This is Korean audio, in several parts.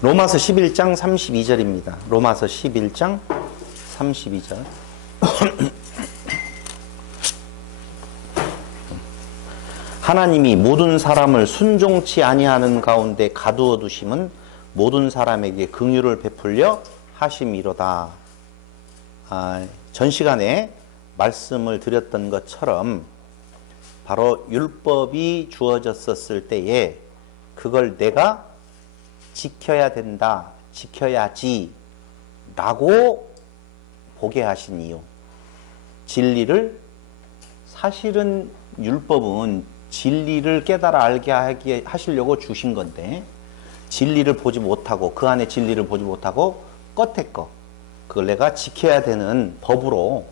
로마서 11장 32절입니다. 로마서 11장 32절. 하나님이 모든 사람을 순종치 아니하는 가운데 가두어 두심은 모든 사람에게 긍휼을 베풀려 하심이로다. 전 시간에 말씀을 드렸던 것처럼 바로 율법이 주어졌었을 때에 그걸 내가 지켜야 된다, 지켜야지 라고 보게 하신 이유. 진리를, 사실은 율법은 진리를 깨달아 알게 하게 하시려고 주신 건데 진리를 보지 못하고, 그 안에 진리를 보지 못하고 끝에 거, 그걸 내가 지켜야 되는 법으로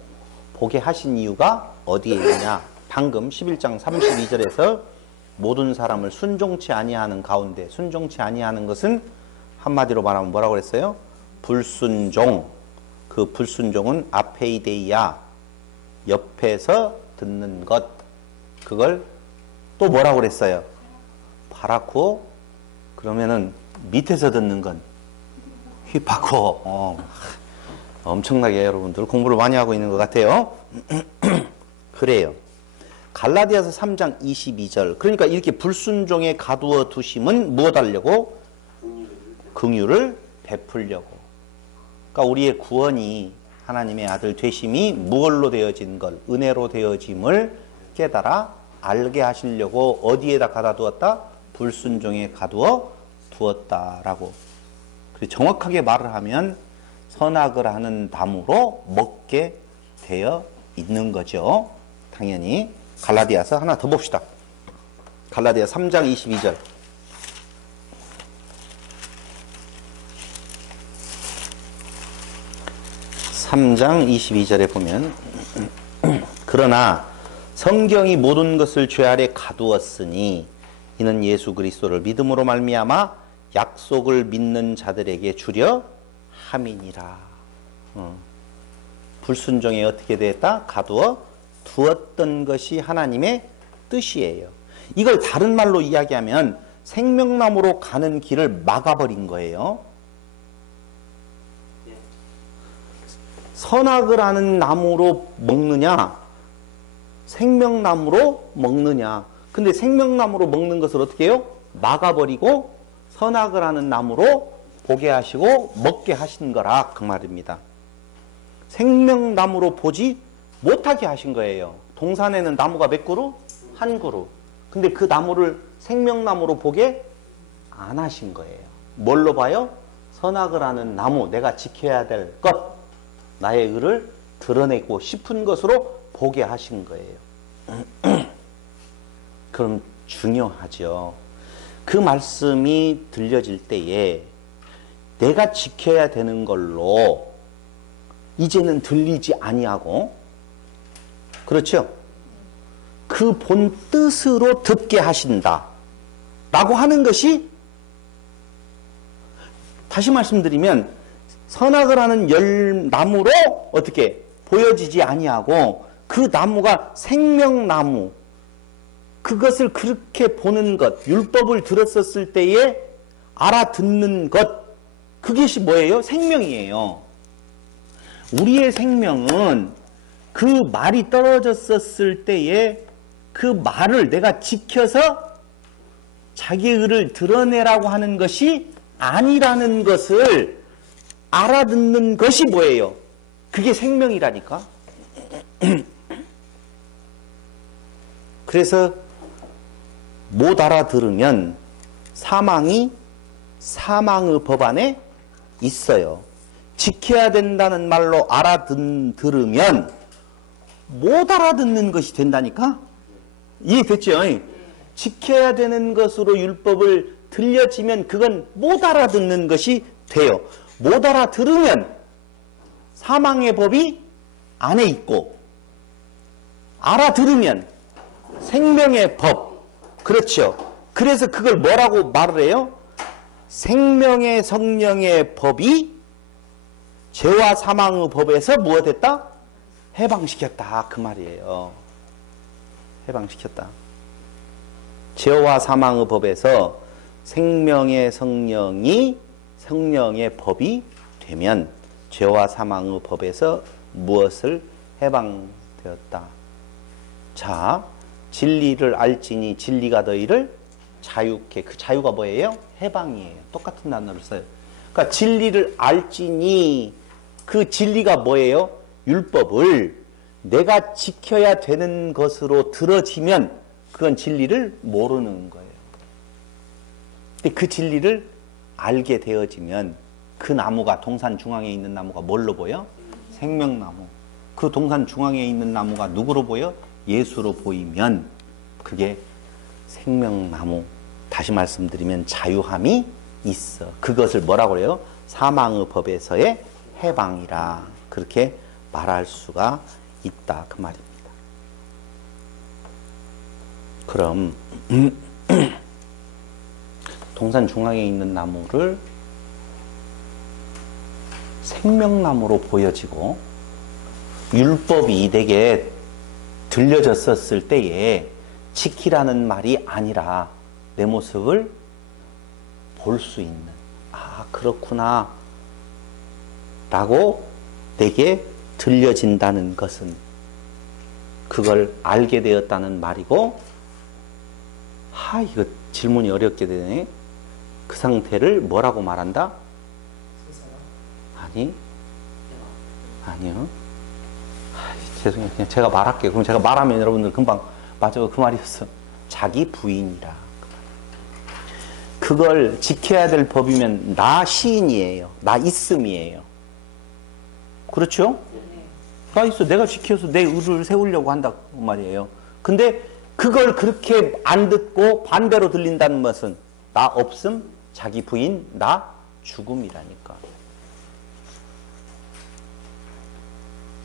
보게 하신 이유가 어디에 있냐. 방금 11장 32절에서 모든 사람을 순종치 아니하는 가운데, 순종치 아니하는 것은 한마디로 말하면 뭐라고 그랬어요? 불순종. 그 불순종은 아페이데이아, 옆에서 듣는 것. 그걸 또 뭐라고 그랬어요? 파라쿠. 그러면은 밑에서 듣는 건 휘파코. 엄청나게 여러분들 공부를 많이 하고 있는 것 같아요. 그래요. 갈라디아서 3장 22절. 그러니까 이렇게 불순종에 가두어 두심은 무엇 하려고? 긍휼을 베풀려고. 그러니까 우리의 구원이, 하나님의 아들 되심이 무엇로 되어진 것? 은혜로 되어짐을 깨달아 알게 하시려고 어디에다 가다 두었다? 불순종에 가두어 두었다라고. 정확하게 말을 하면 선악을 하는 나무로 먹게 되어 있는 거죠. 당연히. 갈라디아서 하나 더 봅시다. 갈라디아 3장 22절. (3장 22절에) 보면 그러나 성경이 모든 것을 죄 아래 가두었으니 이는 예수 그리스도를 믿음으로 말미암아 약속을 믿는 자들에게 주려 함이니라. 불순종에 어떻게 되었다? 가두어 두었던 것이 하나님의 뜻이에요. 이걸 다른 말로 이야기하면 생명나무로 가는 길을 막아버린 거예요. 선악을 하는 나무로 먹느냐, 생명나무로 먹느냐. 근데 생명나무로 먹는 것을 어떻게 해요? 막아버리고 선악을 하는 나무로 보게 하시고 먹게 하신 거라, 그 말입니다. 생명나무로 보지 못하게 하신 거예요. 동산에는 나무가 몇 그루? 한 그루. 근데 그 나무를 생명나무로 보게 안 하신 거예요. 뭘로 봐요? 선악을 하는 나무, 내가 지켜야 될 것, 나의 의를 드러내고 싶은 것으로 보게 하신 거예요. 그럼 중요하죠. 그 말씀이 들려질 때에 내가 지켜야 되는 걸로 이제는 들리지 아니하고, 그렇죠? 그 본 뜻으로 듣게 하신다 라고 하는 것이, 다시 말씀드리면 선악을 하는 나무로 어떻게 보여지지 아니하고 그 나무가 생명나무, 그것을 그렇게 보는 것, 율법을 들었었을 때에 알아듣는 것, 그것이 뭐예요? 생명이에요. 우리의 생명은 그 말이 떨어졌었을 때에 그 말을 내가 지켜서 자기의 의를 드러내라고 하는 것이 아니라는 것을 알아듣는 것이 뭐예요? 그게 생명이라니까. 그래서 못 알아들으면 사망이 사망의 법 안에 있어요. 지켜야 된다는 말로 알아들으면 못 알아듣는 것이 된다니까? 이해됐죠? 지켜야 되는 것으로 율법을 들려지면 그건 못 알아듣는 것이 돼요. 못 알아들으면 사망의 법이 안에 있고, 알아들으면 생명의 법. 그렇죠? 그래서 그걸 뭐라고 말을 해요? 생명의 성령의 법이 죄와 사망의 법에서 무엇했다? 해방시켰다, 그 말이에요. 해방시켰다. 죄와 사망의 법에서 생명의 성령이 성령의 법이 되면 죄와 사망의 법에서 무엇을 해방되었다. 자, 진리를 알지니 진리가 너희를 자유케. 그 자유가 뭐예요? 해방이에요. 똑같은 단어를 써요. 그러니까 진리를 알지니 그 진리가 뭐예요? 율법을 내가 지켜야 되는 것으로 들어지면 그건 진리를 모르는 거예요. 근데 그 진리를 알게 되어지면 그 나무가 동산 중앙에 있는 나무가 뭘로 보여? 생명나무. 그 동산 중앙에 있는 나무가 누구로 보여? 예수로 보이면 그게 생명나무. 다시 말씀드리면 자유함이 있어. 그것을 뭐라고 그래요? 사망의 법에서의 해방이라 그렇게 말할 수가 있다 그 말입니다. 그럼 동산 중앙에 있는 나무를 생명나무로 보여지고 율법이 이되게 들려졌었을 때에 지키라는 말이 아니라 내 모습을 볼 수 있는, 아 그렇구나 라고 내게 들려진다는 것은 그걸 알게 되었다는 말이고, 이거 질문이 어렵게 되네. 그 상태를 뭐라고 말한다? 아니요. 죄송해요. 그냥 제가 말할게요. 그럼 제가 말하면 여러분들 금방 맞아, 그 말이었어. 자기 부인이라. 그걸 지켜야 될 법이면 나 시인이에요. 나 있음이에요. 그렇죠? 나 있어. 내가 지켜서 내 의를 세우려고 한다 그 말이에요. 근데 그걸 그렇게 안 듣고 반대로 들린다는 것은 나 없음, 자기 부인, 나 죽음이라니까.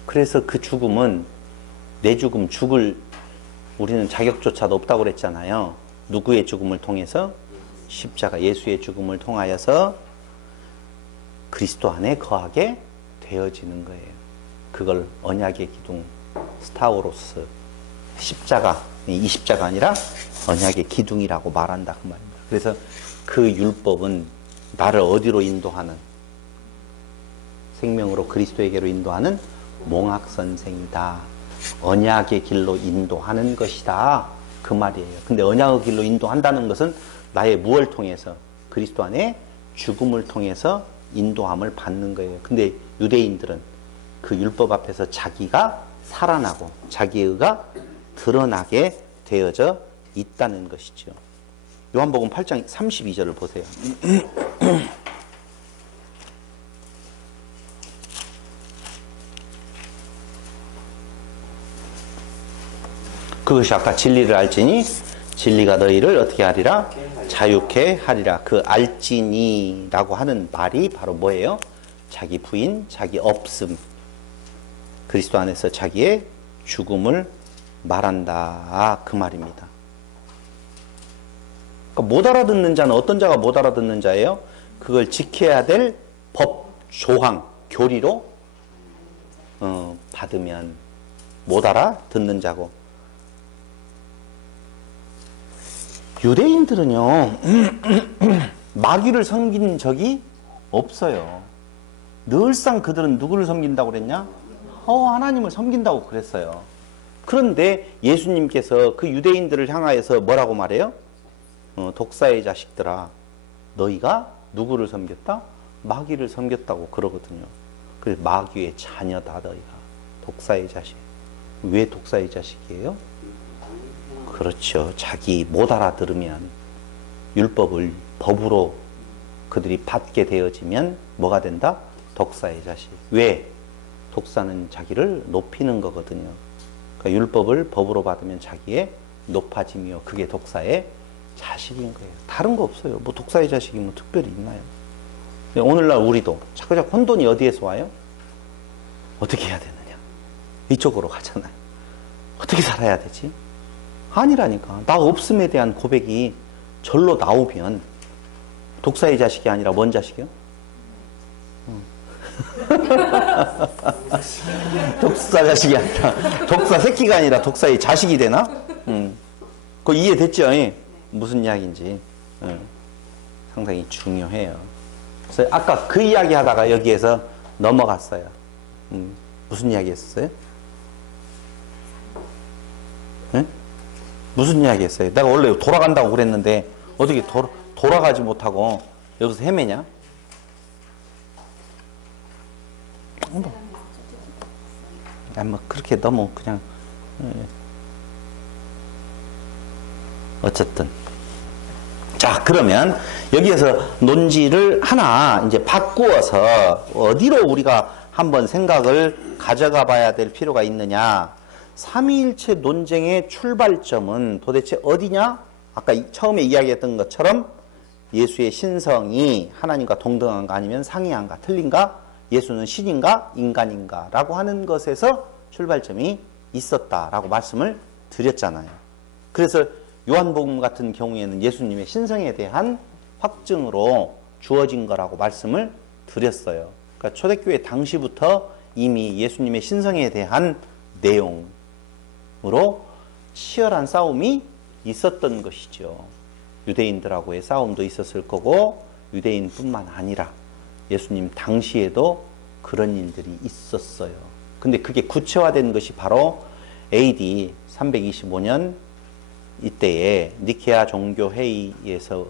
그래서 그 죽음은 내 죽음, 우리는 자격조차도 없다고 그랬잖아요. 누구의 죽음을 통해서? 십자가 예수의 죽음을 통하여서 그리스도 안에 거하게 되어지는 거예요. 그걸 언약의 기둥, 스타우로스, 십자가, 이 십자가 아니라 언약의 기둥이라고 말한다 그 말입니다. 그래서 그 율법은 나를 어디로 인도하는, 생명으로 그리스도에게로 인도하는 몽학선생이다. 언약의 길로 인도하는 것이다 그 말이에요. 근데 언약의 길로 인도한다는 것은 나의 무엇을 통해서? 그리스도 안에 죽음을 통해서 인도함을 받는 거예요. 근데 유대인들은 그 율법 앞에서 자기가 살아나고 자기의 의가 드러나게 되어져 있다는 것이죠. 요한복음 8장 32절을 보세요. 그것이 아까 진리를 알지니 진리가 너희를 어떻게 하리라? 자유케 하리라. 그 알지니라고 하는 말이 바로 뭐예요? 자기 부인, 자기 없음, 그리스도 안에서 자기의 죽음을 말한다 그 말입니다. 그러니까 못 알아듣는 자는 어떤 자가 못 알아듣는 자예요? 그걸 지켜야 될 법, 조항, 교리로 받으면 못 알아듣는 자고, 유대인들은요 마귀를 섬긴 적이 없어요. 늘상 그들은 누구를 섬긴다고 그랬냐? 하나님을 섬긴다고 그랬어요. 그런데 예수님께서 그 유대인들을 향하여서 뭐라고 말해요? 독사의 자식들아, 너희가 누구를 섬겼다? 마귀를 섬겼다고 그러거든요. 그래서 마귀의 자녀다 너희가. 독사의 자식. 왜 독사의 자식이에요? 그렇죠. 자기 못 알아들으면, 율법을 법으로 그들이 받게 되어지면 뭐가 된다? 독사의 자식. 왜? 독사는 자기를 높이는 거거든요. 그러니까 율법을 법으로 받으면 자기의 높아짐이요. 그게 독사의 자식인 거예요. 다른 거 없어요. 뭐 독사의 자식이 뭐 특별히 있나요? 오늘날 우리도 자꾸 혼돈이 어디에서 와요? 어떻게 해야 되느냐? 이쪽으로 가잖아요. 어떻게 살아야 되지? 아니라니까. 나 없음에 대한 고백이 절로 나오면 독사의 자식이 아니라 뭔 자식이요? 독사 자식이 아니라 독사 새끼가 아니라 독사의 자식이 되나? 그거 이해됐죠? 무슨 이야기인지. 상당히 중요해요. 그래서 아까 그 이야기 하다가 여기에서 넘어갔어요. 무슨 이야기 했었어요? 네? 무슨 이야기 했어요? 내가 원래 돌아간다고 그랬는데 어떻게 돌아가지 못하고 여기서 헤매냐? 뭐 그렇게 너무 그냥 어쨌든 자, 그러면 여기에서 논지를 하나 이제 바꾸어서 어디로 우리가 한번 생각을 가져가 봐야 될 필요가 있느냐. 삼위일체 논쟁의 출발점은 도대체 어디냐? 아까 처음에 이야기했던 것처럼 예수의 신성이 하나님과 동등한가 아니면 상이한가 틀린가? 예수는 신인가 인간인가 라고 하는 것에서 출발점이 있었다라고 말씀을 드렸잖아요. 그래서 요한복음 같은 경우에는 예수님의 신성에 대한 확증으로 주어진 거라고 말씀을 드렸어요. 그러니까 초대교회 당시부터 이미 예수님의 신성에 대한 내용으로 치열한 싸움이 있었던 것이죠. 유대인들하고의 싸움도 있었을 거고 유대인뿐만 아니라 예수님 당시에도 그런 일들이 있었어요. 근데 그게 구체화된 것이 바로 AD 325년 이때에 니케아 종교회의에서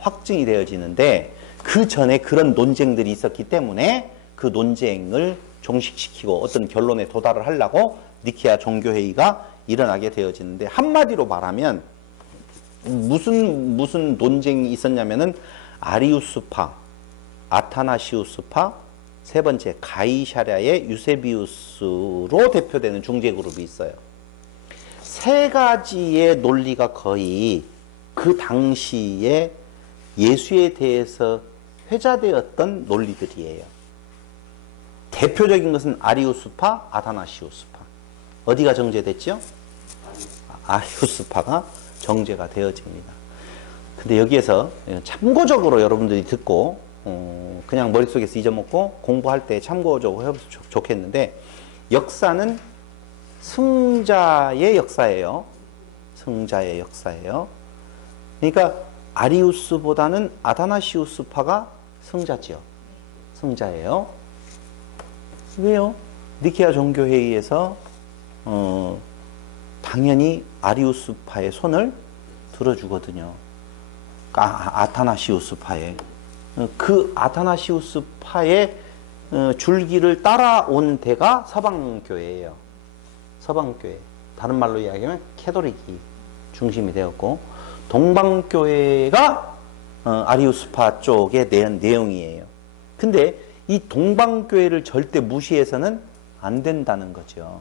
확증이 되어지는데 그 전에 그런 논쟁들이 있었기 때문에 그 논쟁을 종식시키고 어떤 결론에 도달을 하려고 니케아 종교회의가 일어나게 되어지는데 한마디로 말하면 무슨 논쟁이 있었냐면은 아리우스파, 아타나시우스파, 세 번째 가이사랴의 유세비우스로 대표되는 중재 그룹이 있어요. 세 가지의 논리가 거의 그 당시에 예수에 대해서 회자되었던 논리들이에요. 대표적인 것은 아리우스파, 아타나시우스파. 어디가 정제됐죠? 아리우스파가 정제가 되어집니다. 근데 여기에서 참고적으로 여러분들이 듣고 그냥 머릿속에서 잊어먹고 공부할 때 참고적으로 해보면 좋겠는데 역사는 승자의 역사예요. 승자의 역사예요. 그러니까 아리우스보다는 아타나시우스파가 승자지요. 승자예요. 왜요? 니케아 종교회의에서 당연히 아리우스파의 손을 들어주거든요. 아타나시우스파의 그 아타나시우스파의 줄기를 따라온 데가 서방교회예요. 서방교회. 다른 말로 이야기하면 캐톨릭이 중심이 되었고 동방교회가 아리우스파 쪽의 내용이에요. 근데 이 동방교회를 절대 무시해서는 안 된다는 거죠.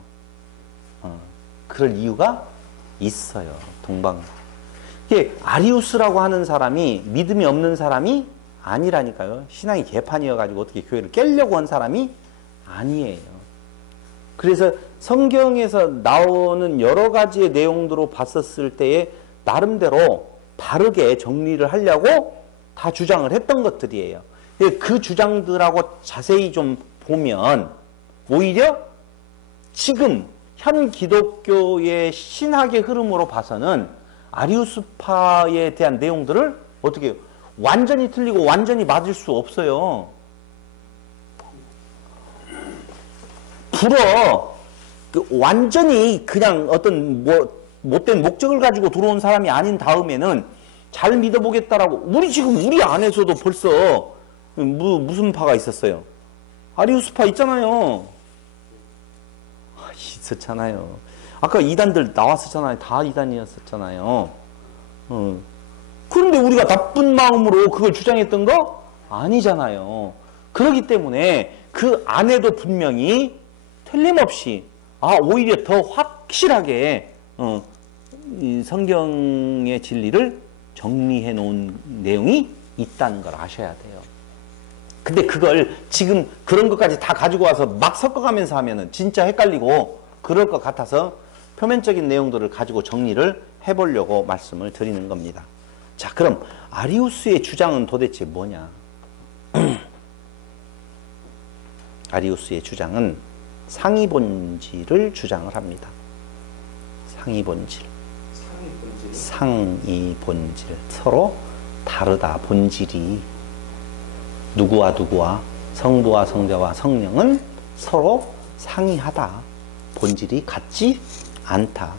그럴 이유가 있어요. 이게 아리우스라고 하는 사람이 믿음이 없는 사람이 아니라니까요. 신앙이 개판이어가지고 어떻게 교회를 깨려고 한 사람이 아니에요. 그래서 성경에서 나오는 여러 가지의 내용들로 봤었을 때에 나름대로 바르게 정리를 하려고 다 주장을 했던 것들이에요. 그 주장들하고 자세히 좀 보면 오히려 지금 현 기독교의 신학의 흐름으로 봐서는 아리우스파에 대한 내용들을 어떻게 완전히 틀리고 완전히 맞을 수 없어요. 완전히 그냥 어떤 못된 목적을 가지고 들어온 사람이 아닌 다음에는 잘 믿어보겠다라고 우리 안에서도 벌써 무슨 파가 있었어요? 아리우스파 있잖아요. 있었잖아요. 아까 이단들 나왔었잖아요. 다 이단이었었잖아요. 그런데 우리가 나쁜 마음으로 그걸 주장했던 거 아니잖아요. 그렇기 때문에 그 안에도 분명히 틀림없이 오히려 더 확실하게 이 성경의 진리를 정리해 놓은 내용이 있다는 걸 아셔야 돼요. 근데 그걸 지금 그런 것까지 다 가지고 와서 막 섞어가면서 하면은 진짜 헷갈리고 그럴 것 같아서 표면적인 내용들을 가지고 정리를 해보려고 말씀을 드리는 겁니다. 자, 그럼 아리우스의 주장은 도대체 뭐냐? 아리우스의 주장은 상이본질을 주장을 합니다. 상이본질. 서로 다르다. 본질이 누구와 누구와 성부와 성자와 성령은 서로 상이하다. 본질이 같지 않다.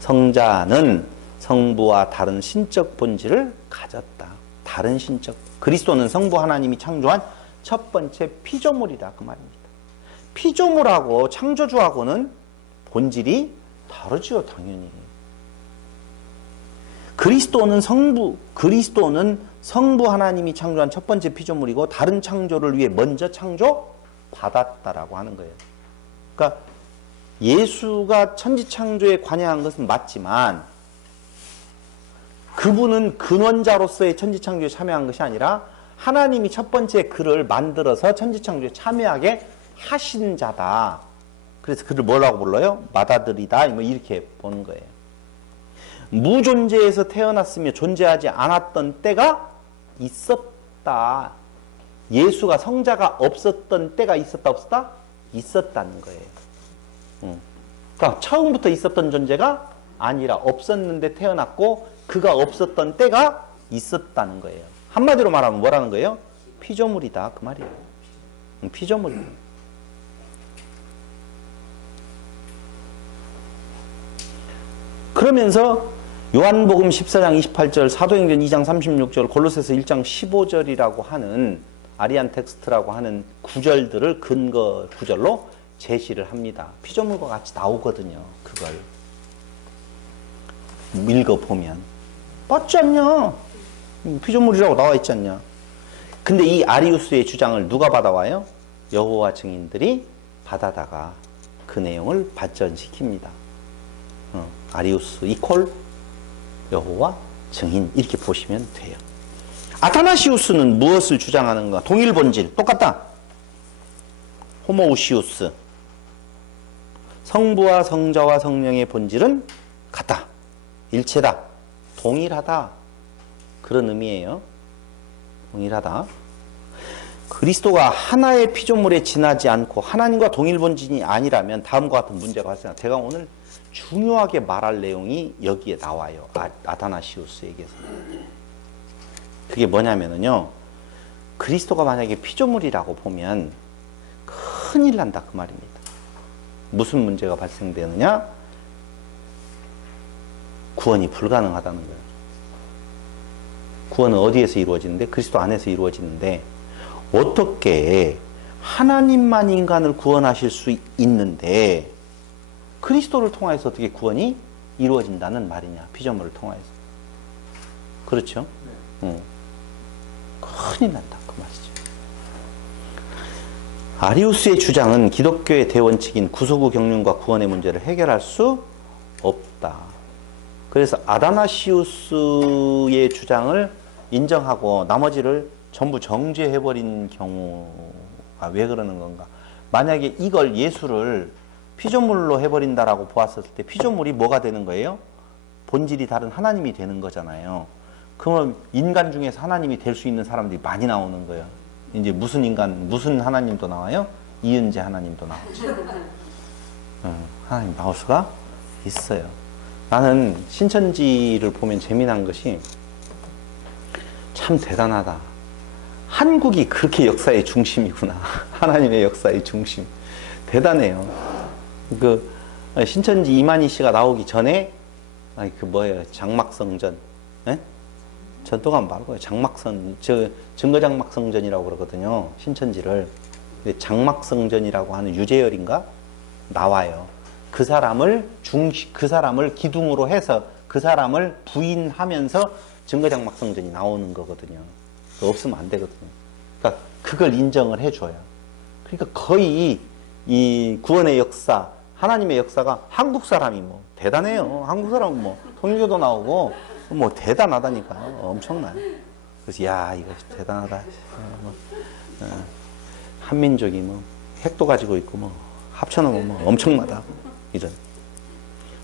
성자는 성부와 다른 신적 본질을 가졌다. 다른 신적. 그리스도는 성부 하나님이 창조한 첫 번째 피조물이다. 그 말입니다. 피조물하고 창조주하고는 본질이 다르죠, 당연히. 그리스도는 성부 하나님이 창조한 첫 번째 피조물이고 다른 창조를 위해 먼저 창조받았다라고 하는 거예요. 그러니까 예수가 천지창조에 관여한 것은 맞지만 그분은 근원자로서의 천지창조에 참여한 것이 아니라 하나님이 첫 번째 그를 만들어서 천지창조에 참여하게 하신 자다. 그래서 그를 뭐라고 불러요? 맏아들이다. 뭐 이렇게 보는 거예요. 무존재에서 태어났으며 존재하지 않았던 때가 있었다. 예수가 성자가 없었던 때가 있었다 없었다? 있었다는 거예요. 그러니까 처음부터 있었던 존재가 아니라 없었는데 태어났고 그가 없었던 때가 있었다는 거예요. 한마디로 말하면 뭐라는 거예요? 피조물이다. 그 말이에요. 피조물이에요. 그러면서 요한복음 14장 28절, 사도행전 2장 36절, 골로새서 1장 15절이라고 하는 아리안 텍스트라고 하는 구절들을 근거 구절로 제시를 합니다. 피조물과 같이 나오거든요. 그걸 읽어보면 맞지 않냐? 피조물이라고 나와 있지 않냐? 근데 이 아리우스의 주장을 누가 받아와요? 여호와 증인들이 받아다가 그 내용을 발전시킵니다. 아리우스 이퀄 여호와 증인 이렇게 보시면 돼요. 아타나시우스는 무엇을 주장하는가? 동일 본질 똑같다. 호모우시우스 성부와 성자와 성령의 본질은 같다. 일체다. 동일하다. 그런 의미예요. 동일하다. 그리스도가 하나의 피조물에 지나지 않고 하나님과 동일 본질이 아니라면 다음과 같은 문제가 발생합니다. 제가 오늘 중요하게 말할 내용이 여기에 나와요. 아타나시우스에게서. 그게 뭐냐면요. 그리스도가 만약에 피조물이라고 보면 큰일 난다 그 말입니다. 무슨 문제가 발생되느냐? 구원이 불가능하다는 거예요. 구원은 어디에서 이루어지는데? 그리스도 안에서 이루어지는데 어떻게 하나님만 인간을 구원하실 수 있는데 그리스도를 통해서 어떻게 구원이 이루어진다는 말이냐? 피조물을 통해서. 그렇죠? 네. 큰일 난다 그 말이죠. 아리우스의 주장은 기독교의 대원칙인 구속의 경륜과 구원의 문제를 해결할 수 없다. 그래서 아다나시우스의 주장을 인정하고 나머지를 전부 정죄해버린 경우가 왜 그러는 건가? 만약에 이걸 예수를 피조물로 해버린다라고 보았을 때 피조물이 뭐가 되는 거예요? 본질이 다른 하나님이 되는 거잖아요. 그러면 인간 중에서 하나님이 될 수 있는 사람들이 많이 나오는 거예요. 이제 무슨 인간, 무슨 하나님도 나와요? 이은재 하나님도 나오죠. 하나님 나올 수가 있어요. 나는 신천지를 보면 재미난 것이 참 대단하다. 한국이 그렇게 역사의 중심이구나. 하나님의 역사의 중심. 대단해요. 그 신천지 이만희 씨가 나오기 전에 장막성전, 예? 전도관 말고요. 장막성, 증거장막성전이라고 그러거든요. 신천지를. 장막성전이라고 하는 유재열인가 나와요. 그 사람을 기둥으로 해서 그 사람을 부인하면서 증거장막성전이 나오는 거거든요. 없으면 안 되거든요. 그러니까 그걸 인정을 해줘요. 그러니까 거의 이 구원의 역사, 하나님의 역사가 한국 사람이 뭐 대단해요. 한국 사람은 뭐 통일교도 나오고 뭐 대단하다니까요. 엄청나요. 그래서 야 이거 대단하다. 한민족이 뭐 핵도 가지고 있고 뭐 합쳐놓으면 뭐 엄청나다. 이런.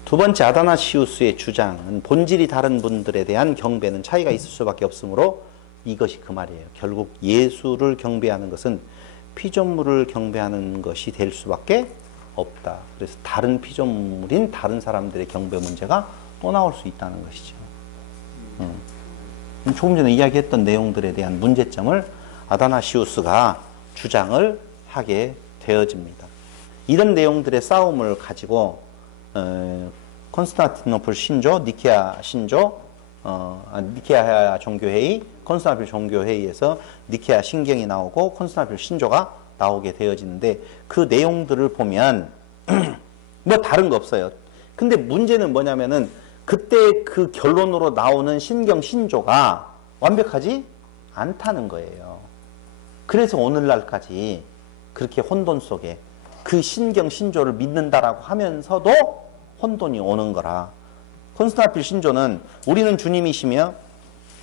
두 번째 아다나시우스의 주장은 본질이 다른 분들에 대한 경배는 차이가 있을 수밖에 없으므로 이것이 그 말이에요. 결국 예수를 경배하는 것은 피조물을 경배하는 것이 될 수밖에 없다. 그래서 다른 피조물인 다른 사람들의 경배 문제가 또 나올 수 있다는 것이죠. 조금 전에 이야기했던 내용들에 대한 문제점을 아다나시우스가 주장을 하게 되어집니다. 이런 내용들의 싸움을 가지고 콘스탄티노플 신조, 니케아 신조, 니케아 종교회의, 콘스탄티노플 종교회의에서 니케아 신경이 나오고 콘스탄티노플 신조가 나오게 되어지는데 그 내용들을 보면 뭐 다른 거 없어요. 근데 문제는 뭐냐면은 그때 그 결론으로 나오는 신경 신조가 완벽하지 않다는 거예요. 그래서 오늘날까지 그렇게 혼돈 속에 그 신경 신조를 믿는다라고 하면서도 혼돈이 오는 거라. 콘스탄티노플 신조는 우리는 주님이시며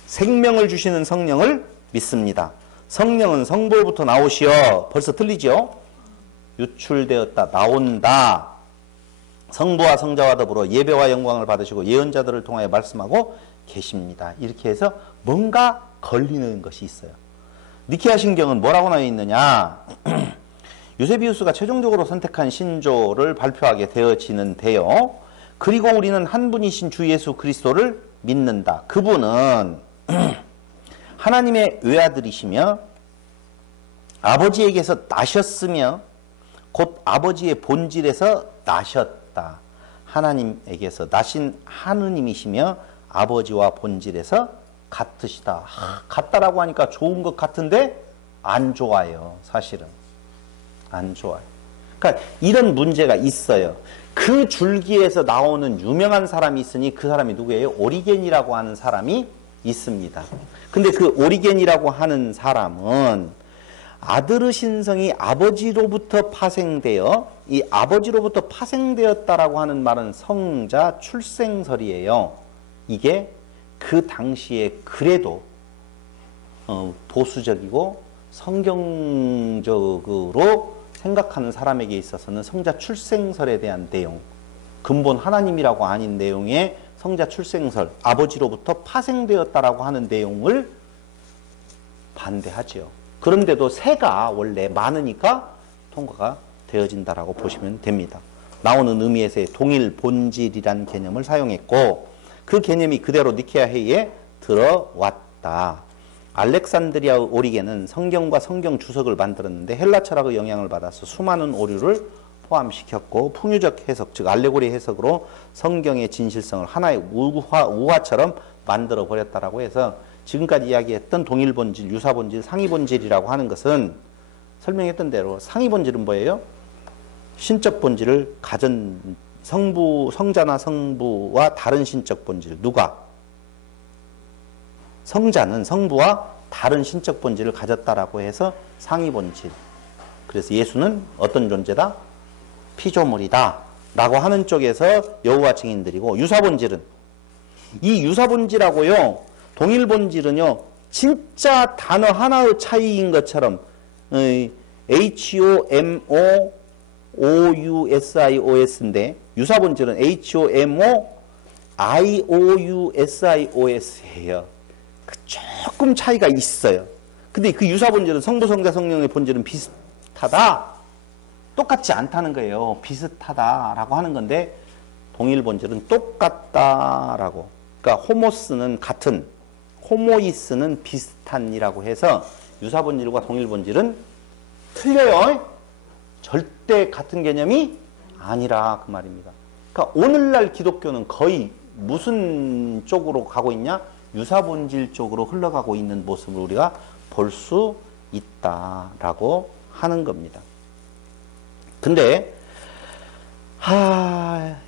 생명을 주시는 성령을 믿습니다. 성령은 성부로부터 나오시어, 벌써 틀리죠? 유출되었다, 나온다. 성부와 성자와 더불어 예배와 영광을 받으시고 예언자들을 통하여 말씀하고 계십니다. 이렇게 해서 뭔가 걸리는 것이 있어요. 니케아 신경은 뭐라고 나와 있느냐? 유세비우스가 최종적으로 선택한 신조를 발표하게 되어지는데요. 그리고 우리는 한 분이신 주 예수 그리스도를 믿는다. 그분은 하나님의 외아들이시며 아버지에게서 나셨으며 곧 아버지의 본질에서 나셨다. 하나님에게서 나신 하느님이시며 아버지와 본질에서 같으시다. 같다라고 하니까 좋은 것 같은데 안 좋아요. 사실은 안 좋아요. 그러니까 이런 문제가 있어요. 그 줄기에서 나오는 유명한 사람이 있으니 그 사람이 누구예요? 오리겐이라고 하는 사람이 있습니다. 근데 그 오리겐이라고 하는 사람은 아들의 신성이 아버지로부터 파생되어, 이 아버지로부터 파생되었다라고 하는 말은 성자 출생설이에요. 이게 그 당시에 그래도 보수적이고 성경적으로 생각하는 사람에게 있어서는 성자 출생설에 대한 내용, 근본 하나님이라고 아닌 내용의 성자 출생설, 아버지로부터 파생되었다라고 하는 내용을 반대하지요. 그런데도 새가 원래 많으니까 통과가 되어진다라고 보시면 됩니다. 나오는 의미에서의 동일 본질이란 개념을 사용했고 그 개념이 그대로 니케아 회의에 들어왔다. 알렉산드리아 오리겐은 성경과 성경 주석을 만들었는데 헬라 철학의 영향을 받아서 수많은 오류를 포함시켰고 풍유적 해석, 즉 알레고리 해석으로 성경의 진실성을 하나의 우화처럼 만들어 버렸다라고 해서 지금까지 이야기했던 동일 본질, 유사 본질, 상위 본질이라고 하는 것은 설명했던 대로 상위 본질은 뭐예요? 신적 본질을 가진 성자나 성부와 다른 신적 본질. 누가? 성자는 성부와 다른 신적 본질을 가졌다라고 해서 상위 본질. 그래서 예수는 어떤 존재다? 피조물이다 라고 하는 쪽에서 여호와 증인들이고, 유사 본질은, 이 유사 본질하고요 동일 본질은요 진짜 단어 하나의 차이인 것처럼 HOMOOUSIOS인데 유사 본질은 HOMOIOUSIOS예요. 조금 차이가 있어요. 근데 그 유사 본질은 성부, 성자, 성령의 본질은 비슷하다, 똑같지 않다는 거예요. 비슷하다라고 하는 건데 동일 본질은 똑같다라고. 그러니까 호모스는 같은, 호모이스는 비슷한이라고 해서 유사 본질과 동일 본질은 틀려요. 절대 같은 개념이 아니라 그 말입니다. 그러니까 오늘날 기독교는 거의 무슨 쪽으로 가고 있냐? 유사 본질 쪽으로 흘러가고 있는 모습을 우리가 볼 수 있다라고 하는 겁니다. 근데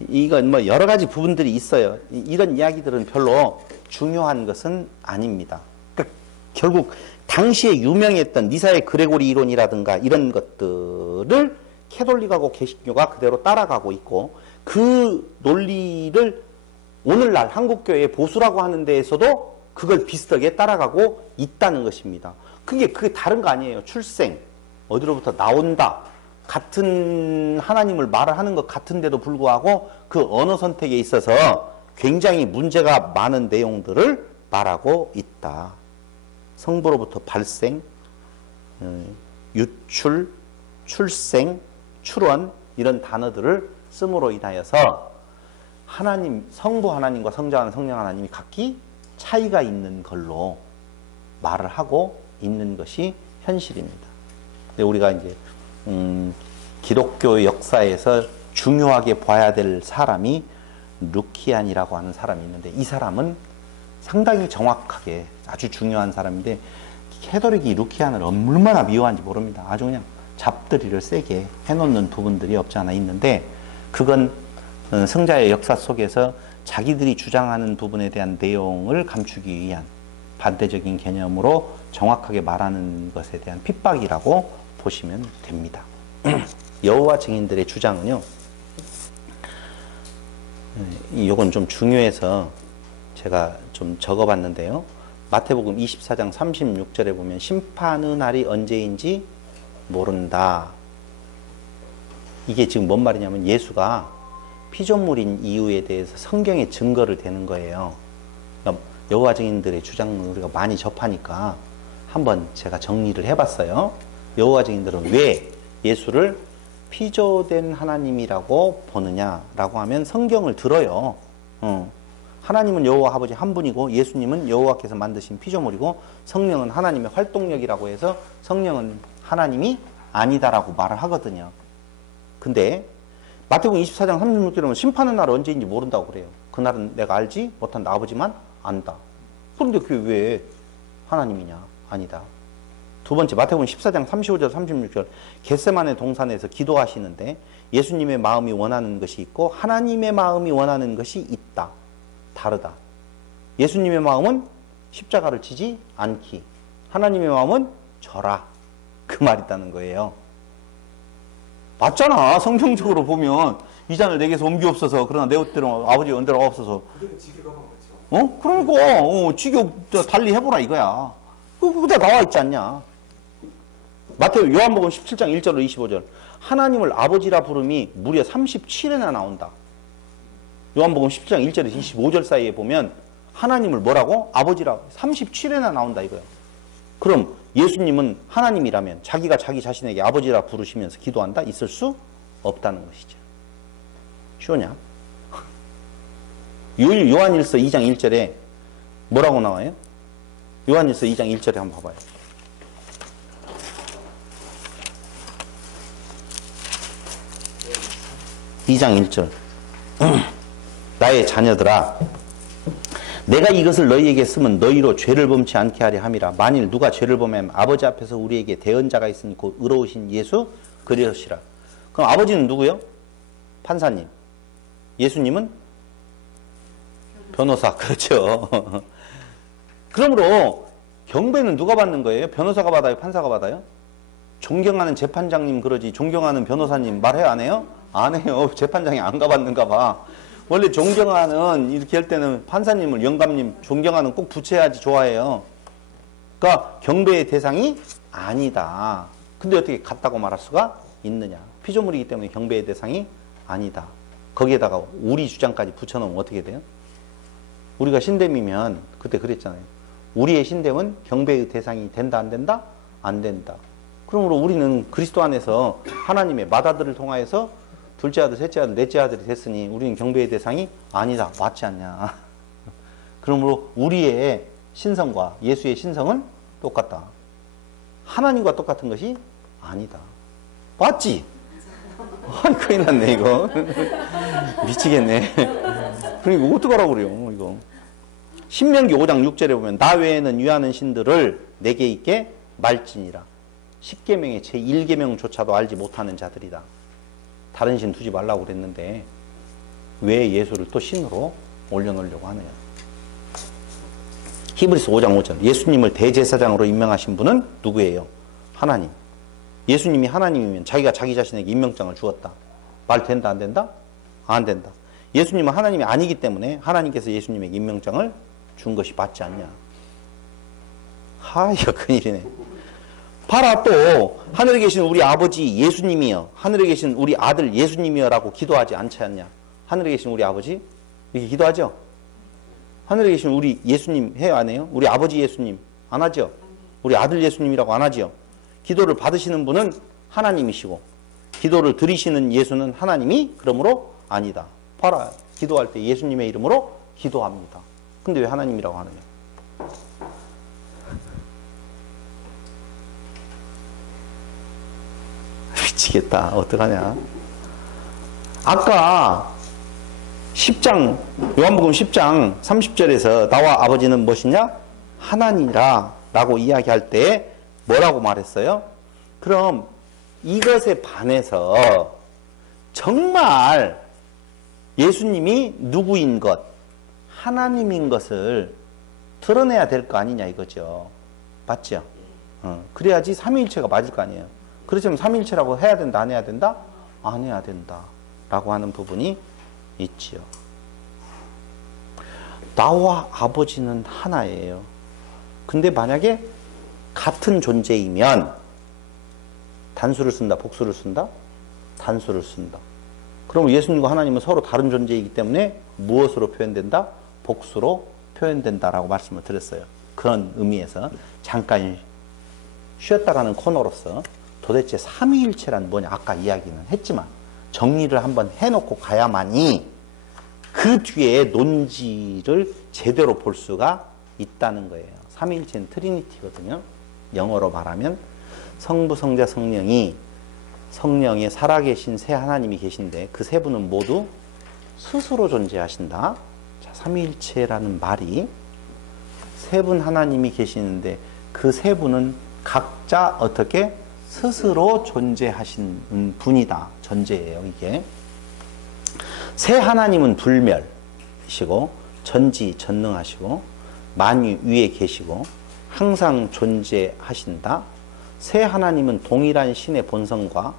이건 뭐 여러 가지 부분들이 있어요. 이런 이야기들은 별로 중요한 것은 아닙니다. 그러니까 결국 당시에 유명했던 니사의 그레고리 이론이라든가 이런 것들을 캐톨릭하고 개신교가 그대로 따라가고 있고, 그 논리를 오늘날 한국교회의 보수라고 하는 데에서도 그걸 비슷하게 따라가고 있다는 것입니다. 그게 다른 거 아니에요. 출생, 어디로부터 나온다, 같은 하나님을 말을 하는 것 같은데도 불구하고 그 언어 선택에 있어서 굉장히 문제가 많은 내용들을 말하고 있다. 성부로부터 발생, 유출, 출생, 출원 이런 단어들을 씀으로 인하여서 하나님, 성부 하나님과 성자 하나님, 성령 하나님이 각기 차이가 있는 걸로 말을 하고 있는 것이 현실입니다. 근데 우리가 이제 기독교 역사에서 중요하게 봐야 될 사람이 루키안이라고 하는 사람이 있는데, 이 사람은 상당히 정확하게 아주 중요한 사람인데, 캐도릭이 루키안을 얼마나 미워한지 모릅니다. 아주 그냥 잡들이를 세게 해놓는 부분들이 없지 않아 있는데, 그건 성자의 역사 속에서 자기들이 주장하는 부분에 대한 내용을 감추기 위한 반대적인 개념으로 정확하게 말하는 것에 대한 핍박이라고 보시면 됩니다. 여호와 증인들의 주장은요, 이건 좀 중요해서 제가 좀 적어봤는데요. 마태복음 24장 36절에 보면 심판의 날이 언제인지 모른다. 이게 지금 뭔 말이냐면 예수가 피조물인 이유에 대해서 성경에 증거를 대는 거예요. 그러니까 여호와 증인들의 주장을 우리가 많이 접하니까 한번 제가 정리를 해봤어요. 여호와 증인들은 왜 예수를 피조된 하나님이라고 보느냐라고 하면 성경을 들어요. 하나님은 여호와 아버지 한 분이고 예수님은 여호와께서 만드신 피조물이고 성령은 하나님의 활동력이라고 해서 성령은 하나님이 아니다라고 말을 하거든요. 근데 마태복음 24장 36절에 보면 심판의 날 언제인지 모른다고 그래요. 그날은 내가 알지 못한다. 아버지만 안다. 그런데 그게 왜 하나님이냐? 아니다. 두 번째, 마태복음 14장 35절 36절 겟세마네 동산에서 기도하시는데 예수님의 마음이 원하는 것이 있고 하나님의 마음이 원하는 것이 있다. 다르다. 예수님의 마음은 십자가를 지지 않기. 하나님의 마음은 져라. 그 말이 있다는 거예요. 맞잖아. 성경적으로 보면 이 잔을 내게서 옮기옵소서. 그러나 내 뜻대로 아버지의 은혜로 없어서. 그러니까 지교 달리 해보라 이거야. 그게 나와 있지 않냐. 마태복음 요한복음 17장 1절로 25절 하나님을 아버지라 부름이 무려 37회나 나온다. 요한복음 17장 1절에서 25절 사이에 보면 하나님을 뭐라고? 아버지라 37회나 나온다 이거예요. 그럼 예수님은 하나님이라면 자기가 자기 자신에게 아버지라 부르시면서 기도한다? 있을 수 없다는 것이죠. 쉬우냐? 요한일서 2장 1절에 뭐라고 나와요? 요한일서 2장 1절에 한번 봐봐요. (2장 1절) 나의 자녀들아 내가 이것을 너희에게 쓰면 너희로 죄를 범치 않게 하려 함이라. 만일 누가 죄를 범하면 아버지 앞에서 우리에게 대언자가 있으니 곧 의로우신 예수 그리스도시라. 그럼 아버지는 누구요? 판사님. 예수님은 변호사. 그렇죠. 그러므로 경배는 누가 받는 거예요? 변호사가 받아요? 판사가 받아요? 존경하는 재판장님 그러지 존경하는 변호사님 말해요? 안 해요? 안 해요. 재판장이 안 가봤는가 봐. 원래 존경하는 이렇게 할 때는 판사님을 영감님 존경하는 꼭 붙여야지 좋아해요. 그러니까 경배의 대상이 아니다. 근데 어떻게 같다고 말할 수가 있느냐. 피조물이기 때문에 경배의 대상이 아니다. 거기에다가 우리 주장까지 붙여놓으면 어떻게 돼요? 우리가 신됨이면 그때 그랬잖아요. 우리의 신됨은 경배의 대상이 된다 안 된다? 안 된다. 그러므로 우리는 그리스도 안에서 하나님의 맏아들을 통하여서 둘째 아들, 셋째 아들, 넷째 아들이 됐으니 우리는 경배의 대상이 아니다. 맞지 않냐. 그러므로 우리의 신성과 예수의 신성은 똑같다. 하나님과 똑같은 것이 아니다. 맞지? 아이, 큰일 났네, 이거. 미치겠네. 그러니까 어떡하라고 그래요, 이거. 신명기 5장 6절에 보면 나 외에는 유하는 신들을 내게 있게 말지니라. 10계명의 제1계명조차도 알지 못하는 자들이다. 다른 신 두지 말라고 그랬는데 왜 예수를 또 신으로 올려놓으려고 하느냐. 히브리서 5장 5절 예수님을 대제사장으로 임명하신 분은 누구예요? 하나님. 예수님이 하나님이면 자기가 자기 자신에게 임명장을 주었다. 말 된다 안 된다? 안 된다. 예수님은 하나님이 아니기 때문에 하나님께서 예수님에게 임명장을 준 것이 맞지 않냐. 이거 큰일이네. 봐라, 또 하늘에 계신 우리 아버지 예수님이여, 하늘에 계신 우리 아들 예수님이여 라고 기도하지 않지 않냐. 하늘에 계신 우리 아버지 이렇게 기도하죠. 하늘에 계신 우리 예수님 해요 안 해요? 우리 아버지 예수님 안 하죠. 우리 아들 예수님이라고 안 하죠. 기도를 받으시는 분은 하나님이시고 기도를 드리시는 예수는 하나님이 그러므로 아니다. 봐라, 기도할 때 예수님의 이름으로 기도합니다. 근데 왜 하나님이라고 하느냐. 미치겠다. 어떡하냐. 아까 10장, 요한복음 10장 30절에서 나와 아버지는 무엇이냐? 하나니라 라고 이야기할 때 뭐라고 말했어요? 그럼 이것에 반해서 정말 예수님이 누구인 것, 하나님인 것을 드러내야 될 거 아니냐 이거죠. 맞죠? 그래야지 삼위일체가 맞을 거 아니에요. 그렇지만 삼위일체라고 해야 된다, 안 해야 된다? 안 해야 된다 라고 하는 부분이 있지요. 나와 아버지는 하나예요. 근데 만약에 같은 존재이면 단수를 쓴다, 복수를 쓴다? 단수를 쓴다. 그럼 예수님과 하나님은 서로 다른 존재이기 때문에 무엇으로 표현된다? 복수로 표현된다라고 말씀을 드렸어요. 그런 의미에서 잠깐 쉬었다가는 코너로서 도대체 삼위일체란 뭐냐 아까 이야기는 했지만 정리를 한번 해놓고 가야만이 그 뒤에 논지를 제대로 볼 수가 있다는 거예요. 삼위일체는 트리니티거든요. 영어로 말하면 성부, 성자, 성령이 성령에 살아계신 세 하나님이 계신데 그 세 분은 모두 스스로 존재하신다. 자, 삼위일체라는 말이 세 분 하나님이 계시는데 그 세 분은 각자 어떻게 스스로 존재하신 분이다. 전제예요, 이게. 세 하나님은 불멸이시고 전지전능하시고 만유 위에 계시고 항상 존재하신다. 세 하나님은 동일한 신의 본성과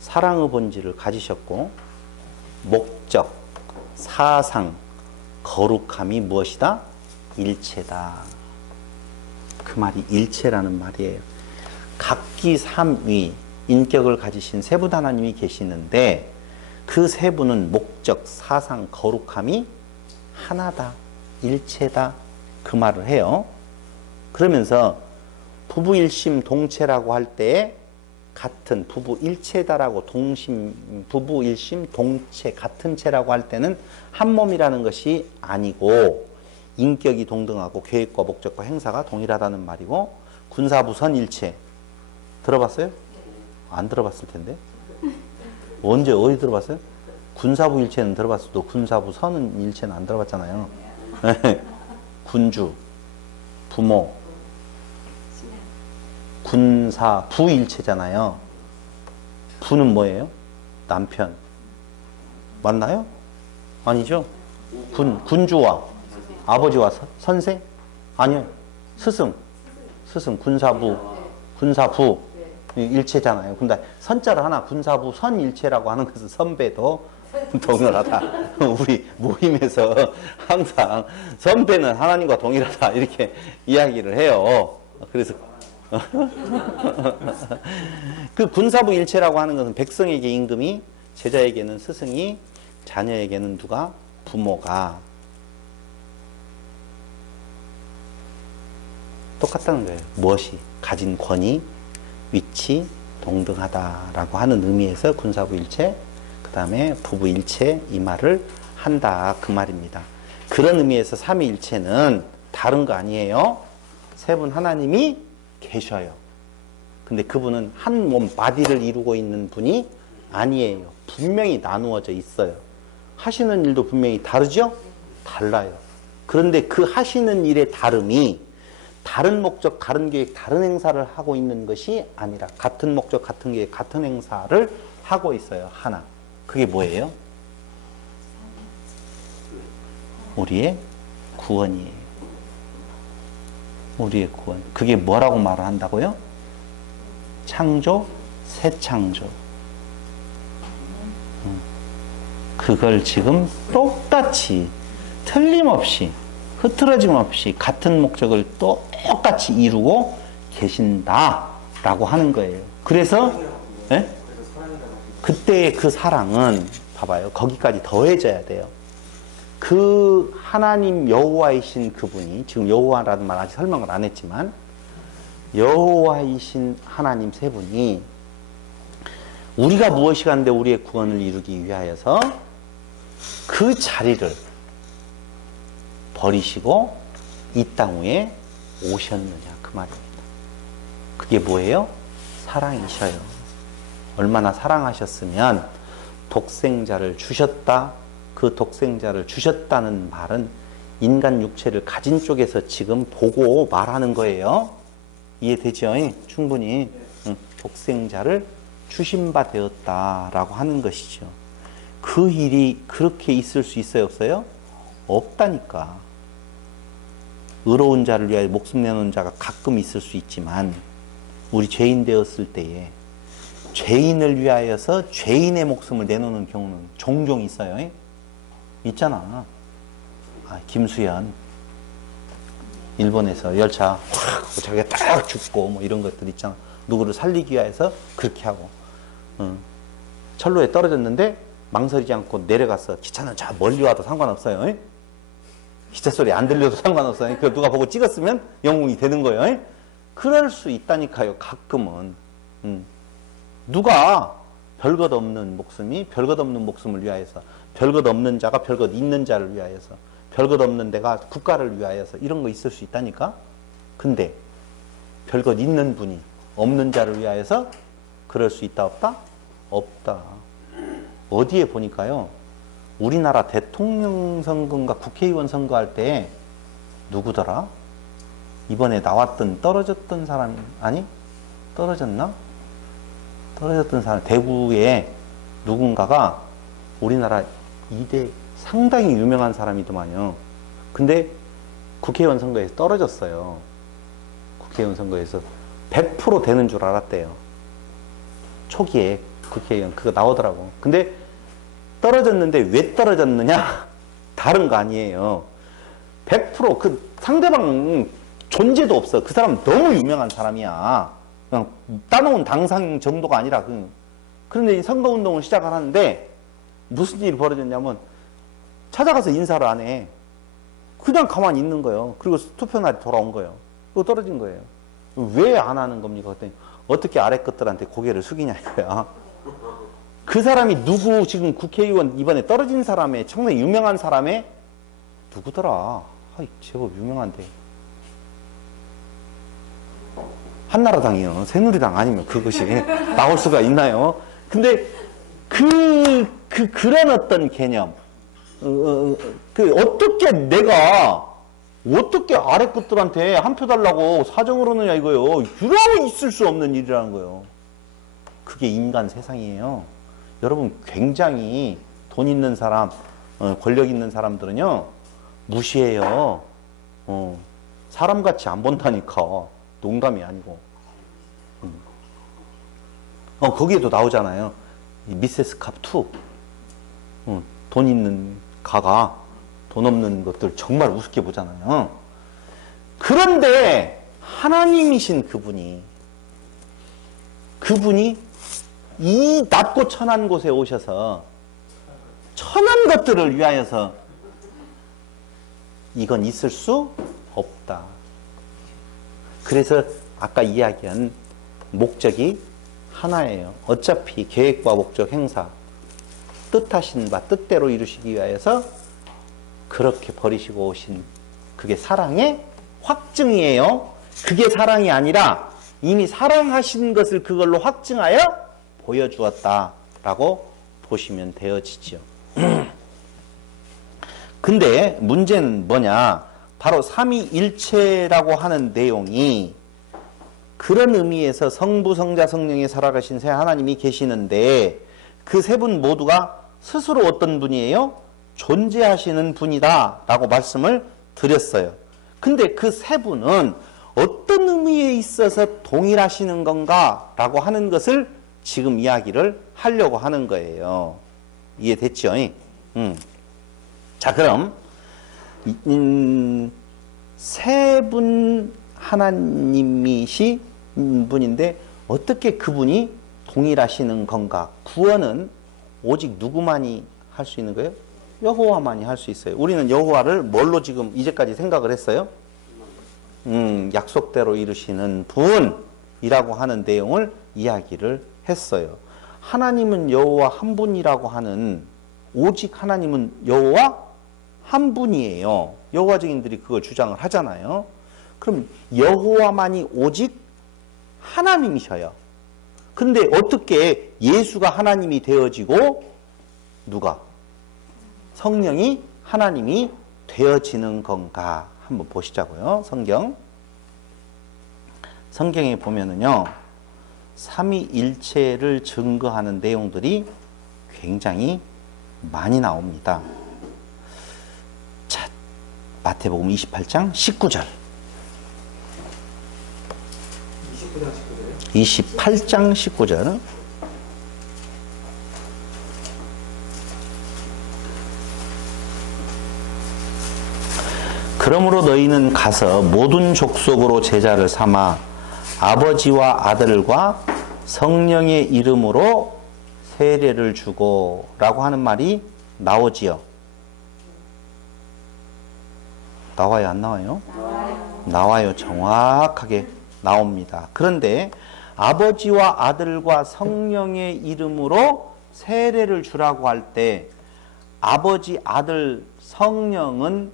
사랑의 본질을 가지셨고 목적, 사상, 거룩함이 무엇이다? 일체다. 그 말이 일체라는 말이에요. 각기 삼위 인격을 가지신 세 분 하나님이 계시는데 그 세 분은 목적, 사상, 거룩함이 하나다. 일체다. 그 말을 해요. 그러면서 부부일심 동체라고 할 때 같은 부부일체다라고 부부일심 동체 같은 체라고 할 때는 한 몸이라는 것이 아니고 인격이 동등하고 계획과 목적과 행사가 동일하다는 말이고 군사부 선일체 들어봤어요? 안 들어봤을 텐데. 언제 어디 들어봤어요? 군사부 일체는 들어봤어도 군사부 선은 일체는 안 들어봤잖아요. 군주, 부모, 군사, 부일체잖아요. 부는 뭐예요? 남편. 맞나요? 아니죠? 군주와 아버지와 선생? 아니요. 스승, 군사부, 군사부 일체잖아요. 근데 선자를 하나 군사부 선일체라고 하는 것은 선배도 동일하다. 우리 모임에서 항상 선배는 하나님과 동일하다 이렇게 이야기를 해요. 그래서 그 군사부 일체라고 하는 것은 백성에게 임금이, 제자에게는 스승이, 자녀에게는 누가? 부모가. 똑같다는 거예요. 무엇이? 가진 권위, 위치, 동등하다라고 하는 의미에서 군사부 일체, 그 다음에 부부 일체 이 말을 한다 그 말입니다. 그런 의미에서 삼위일체는 다른 거 아니에요. 세 분 하나님이 계셔요. 근데 그분은 한 몸 바디를 이루고 있는 분이 아니에요. 분명히 나누어져 있어요. 하시는 일도 분명히 다르죠? 달라요. 그런데 그 하시는 일의 다름이 다른 목적, 다른 계획, 다른 행사를 하고 있는 것이 아니라 같은 목적, 같은 계획, 같은 행사를 하고 있어요. 하나. 그게 뭐예요? 우리의 구원이에요. 우리의 구원. 그게 뭐라고 말을 한다고요? 창조, 새 창조. 그걸 지금 똑같이 틀림없이 흐트러짐 없이 같은 목적을 똑같이 이루고 계신다라고 하는 거예요. 그래서 네? 그때의 그 사랑은 봐봐요. 거기까지 더해져야 돼요. 그 하나님 여호와이신 그분이, 지금 여호와라는 말 아직 설명을 안 했지만 여호와이신 하나님 세 분이 우리가 무엇이 간데 우리의 구원을 이루기 위하여서 그 자리를 버리시고 이 땅 위에 오셨느냐 그 말입니다. 그게 뭐예요? 사랑이셔요. 얼마나 사랑하셨으면 독생자를 주셨다. 그 독생자를 주셨다는 말은 인간 육체를 가진 쪽에서 지금 보고 말하는 거예요. 이해되죠? 충분히. 독생자를 주신 바 되었다라고 하는 것이죠. 그 일이 그렇게 있을 수 있어요, 없어요? 없다니까. 의로운 자를 위하여 목숨 내놓은 자가 가끔 있을 수 있지만 우리 죄인 되었을 때에 죄인을 위하여서 죄인의 목숨을 내놓는 경우는 종종 있어요. 있잖아. 김수현 일본에서 열차 확 자기가 딱 죽고 뭐 이런 것들 있잖아. 누구를 살리기 위해서 그렇게 하고 철로에 떨어졌는데 망설이지 않고 내려갔어. 기차는 저 멀리 와도 상관없어요. 기차 소리 안 들려도 상관없어요. 그걸 누가 보고 찍었으면 영웅이 되는 거예요. 그럴 수 있다니까요. 가끔은. 누가 별것 없는 목숨이 별것 없는 목숨을 위하여서, 별것 없는 자가 별것 있는 자를 위하여서, 별것 없는 데가 국가를 위하여서 이런 거 있을 수 있다니까. 근데 별것 있는 분이 없는 자를 위하여서 그럴 수 있다 없다? 없다. 어디에 보니까요, 우리나라 대통령 선거인가 국회의원 선거할 때 누구더라? 이번에 나왔던 떨어졌던 사람 아니? 떨어졌나? 떨어졌던 사람, 대구에 누군가가 우리나라 2대 상당히 유명한 사람이더만요. 근데 국회의원 선거에서 떨어졌어요. 국회의원 선거에서 100% 되는 줄 알았대요. 초기에 국회의원 그거 나오더라고. 근데 떨어졌는데 왜 떨어졌느냐? 다른 거 아니에요. 100% 상대방 존재도 없어. 그 사람 너무 유명한 사람이야. 그냥 따놓은 당상 정도가 아니라. 그런데 이 선거운동을 시작을 하는데 무슨 일이 벌어졌냐면 찾아가서 인사를 안 해. 그냥 가만히 있는 거예요. 그리고 투표날이 돌아온 거예요. 그리고 떨어진 거예요. 왜 안 하는 겁니까? 그랬더니 어떻게 아래 것들한테 고개를 숙이냐 이거야. 그 사람이 누구, 지금 국회의원 이번에 떨어진 사람의 청소년 유명한 사람의 누구더라? 제법 유명한데. 한나라당이요. 새누리당 아니면 그것이 나올 수가 있나요? 근데 그런 어떤 개념, 어떻게 내가 어떻게 아래 것들한테 한 표 달라고 사정을 하느냐 이거요. 유라고 있을 수 없는 일이라는 거예요. 그게 인간 세상이에요. 여러분, 굉장히 돈 있는 사람, 권력 있는 사람들은요 무시해요. 사람같이 안 본다니까. 농담이 아니고. 거기에도 나오잖아요. 미세스 캅2. 돈 있는 가가 돈 없는 것들 정말 우습게 보잖아요. 그런데 하나님이신 그분이 이 낮고 천한 곳에 오셔서 천한 것들을 위하여서 이건 있을 수 없다. 그래서 아까 이야기한 목적이 하나예요. 어차피 계획과 목적 행사, 뜻하신 바 뜻대로 이루시기 위하여서 그렇게 버리시고 오신 그게 사랑의 확증이에요. 그게 사랑이 아니라 이미 사랑하신 것을 그걸로 확증하여 보여주었다라고 보시면 되어지죠. 근데 문제는 뭐냐? 바로 삼위일체라고 하는 내용이 그런 의미에서 성부, 성자, 성령이 살아가신 새 하나님이 계시는데 그 세 분 모두가 스스로 어떤 분이에요? 존재하시는 분이다 라고 말씀을 드렸어요. 근데 그 세 분은 어떤 의미에 있어서 동일하시는 건가 라고 하는 것을 지금 이야기를 하려고 하는 거예요. 이해됐죠? 자, 그럼 세 분 하나님이신 분인데 어떻게 그분이 동일하시는 건가? 구원은 오직 누구만이 할 수 있는 거예요? 여호와만이 할 수 있어요. 우리는 여호와를 뭘로 지금 이제까지 생각을 했어요? 약속대로 이루시는 분이라고 하는 내용을 이야기를 했어요. 하나님은 여호와 한 분이라고 하는, 오직 하나님은 여호와 한 분이에요. 여호와 증인들이 그걸 주장을 하잖아요. 그럼 여호와만이 오직 하나님이셔요. 근데 어떻게 예수가 하나님이 되어지고 누가? 성령이 하나님이 되어지는 건가? 한번 보시자고요. 성경에 보면은요, 삼위일체를 증거하는 내용들이 굉장히 많이 나옵니다. 자, 마태복음 28장 19절. 28장 19절. 그러므로 너희는 가서 모든 족속으로 제자를 삼아 아버지와 아들과 성령의 이름으로 세례를 주고 라고 하는 말이 나오지요. 나와요, 안 나와요? 나와요. 정확하게 나옵니다. 그런데 아버지와 아들과 성령의 이름으로 세례를 주라고 할 때 아버지, 아들, 성령은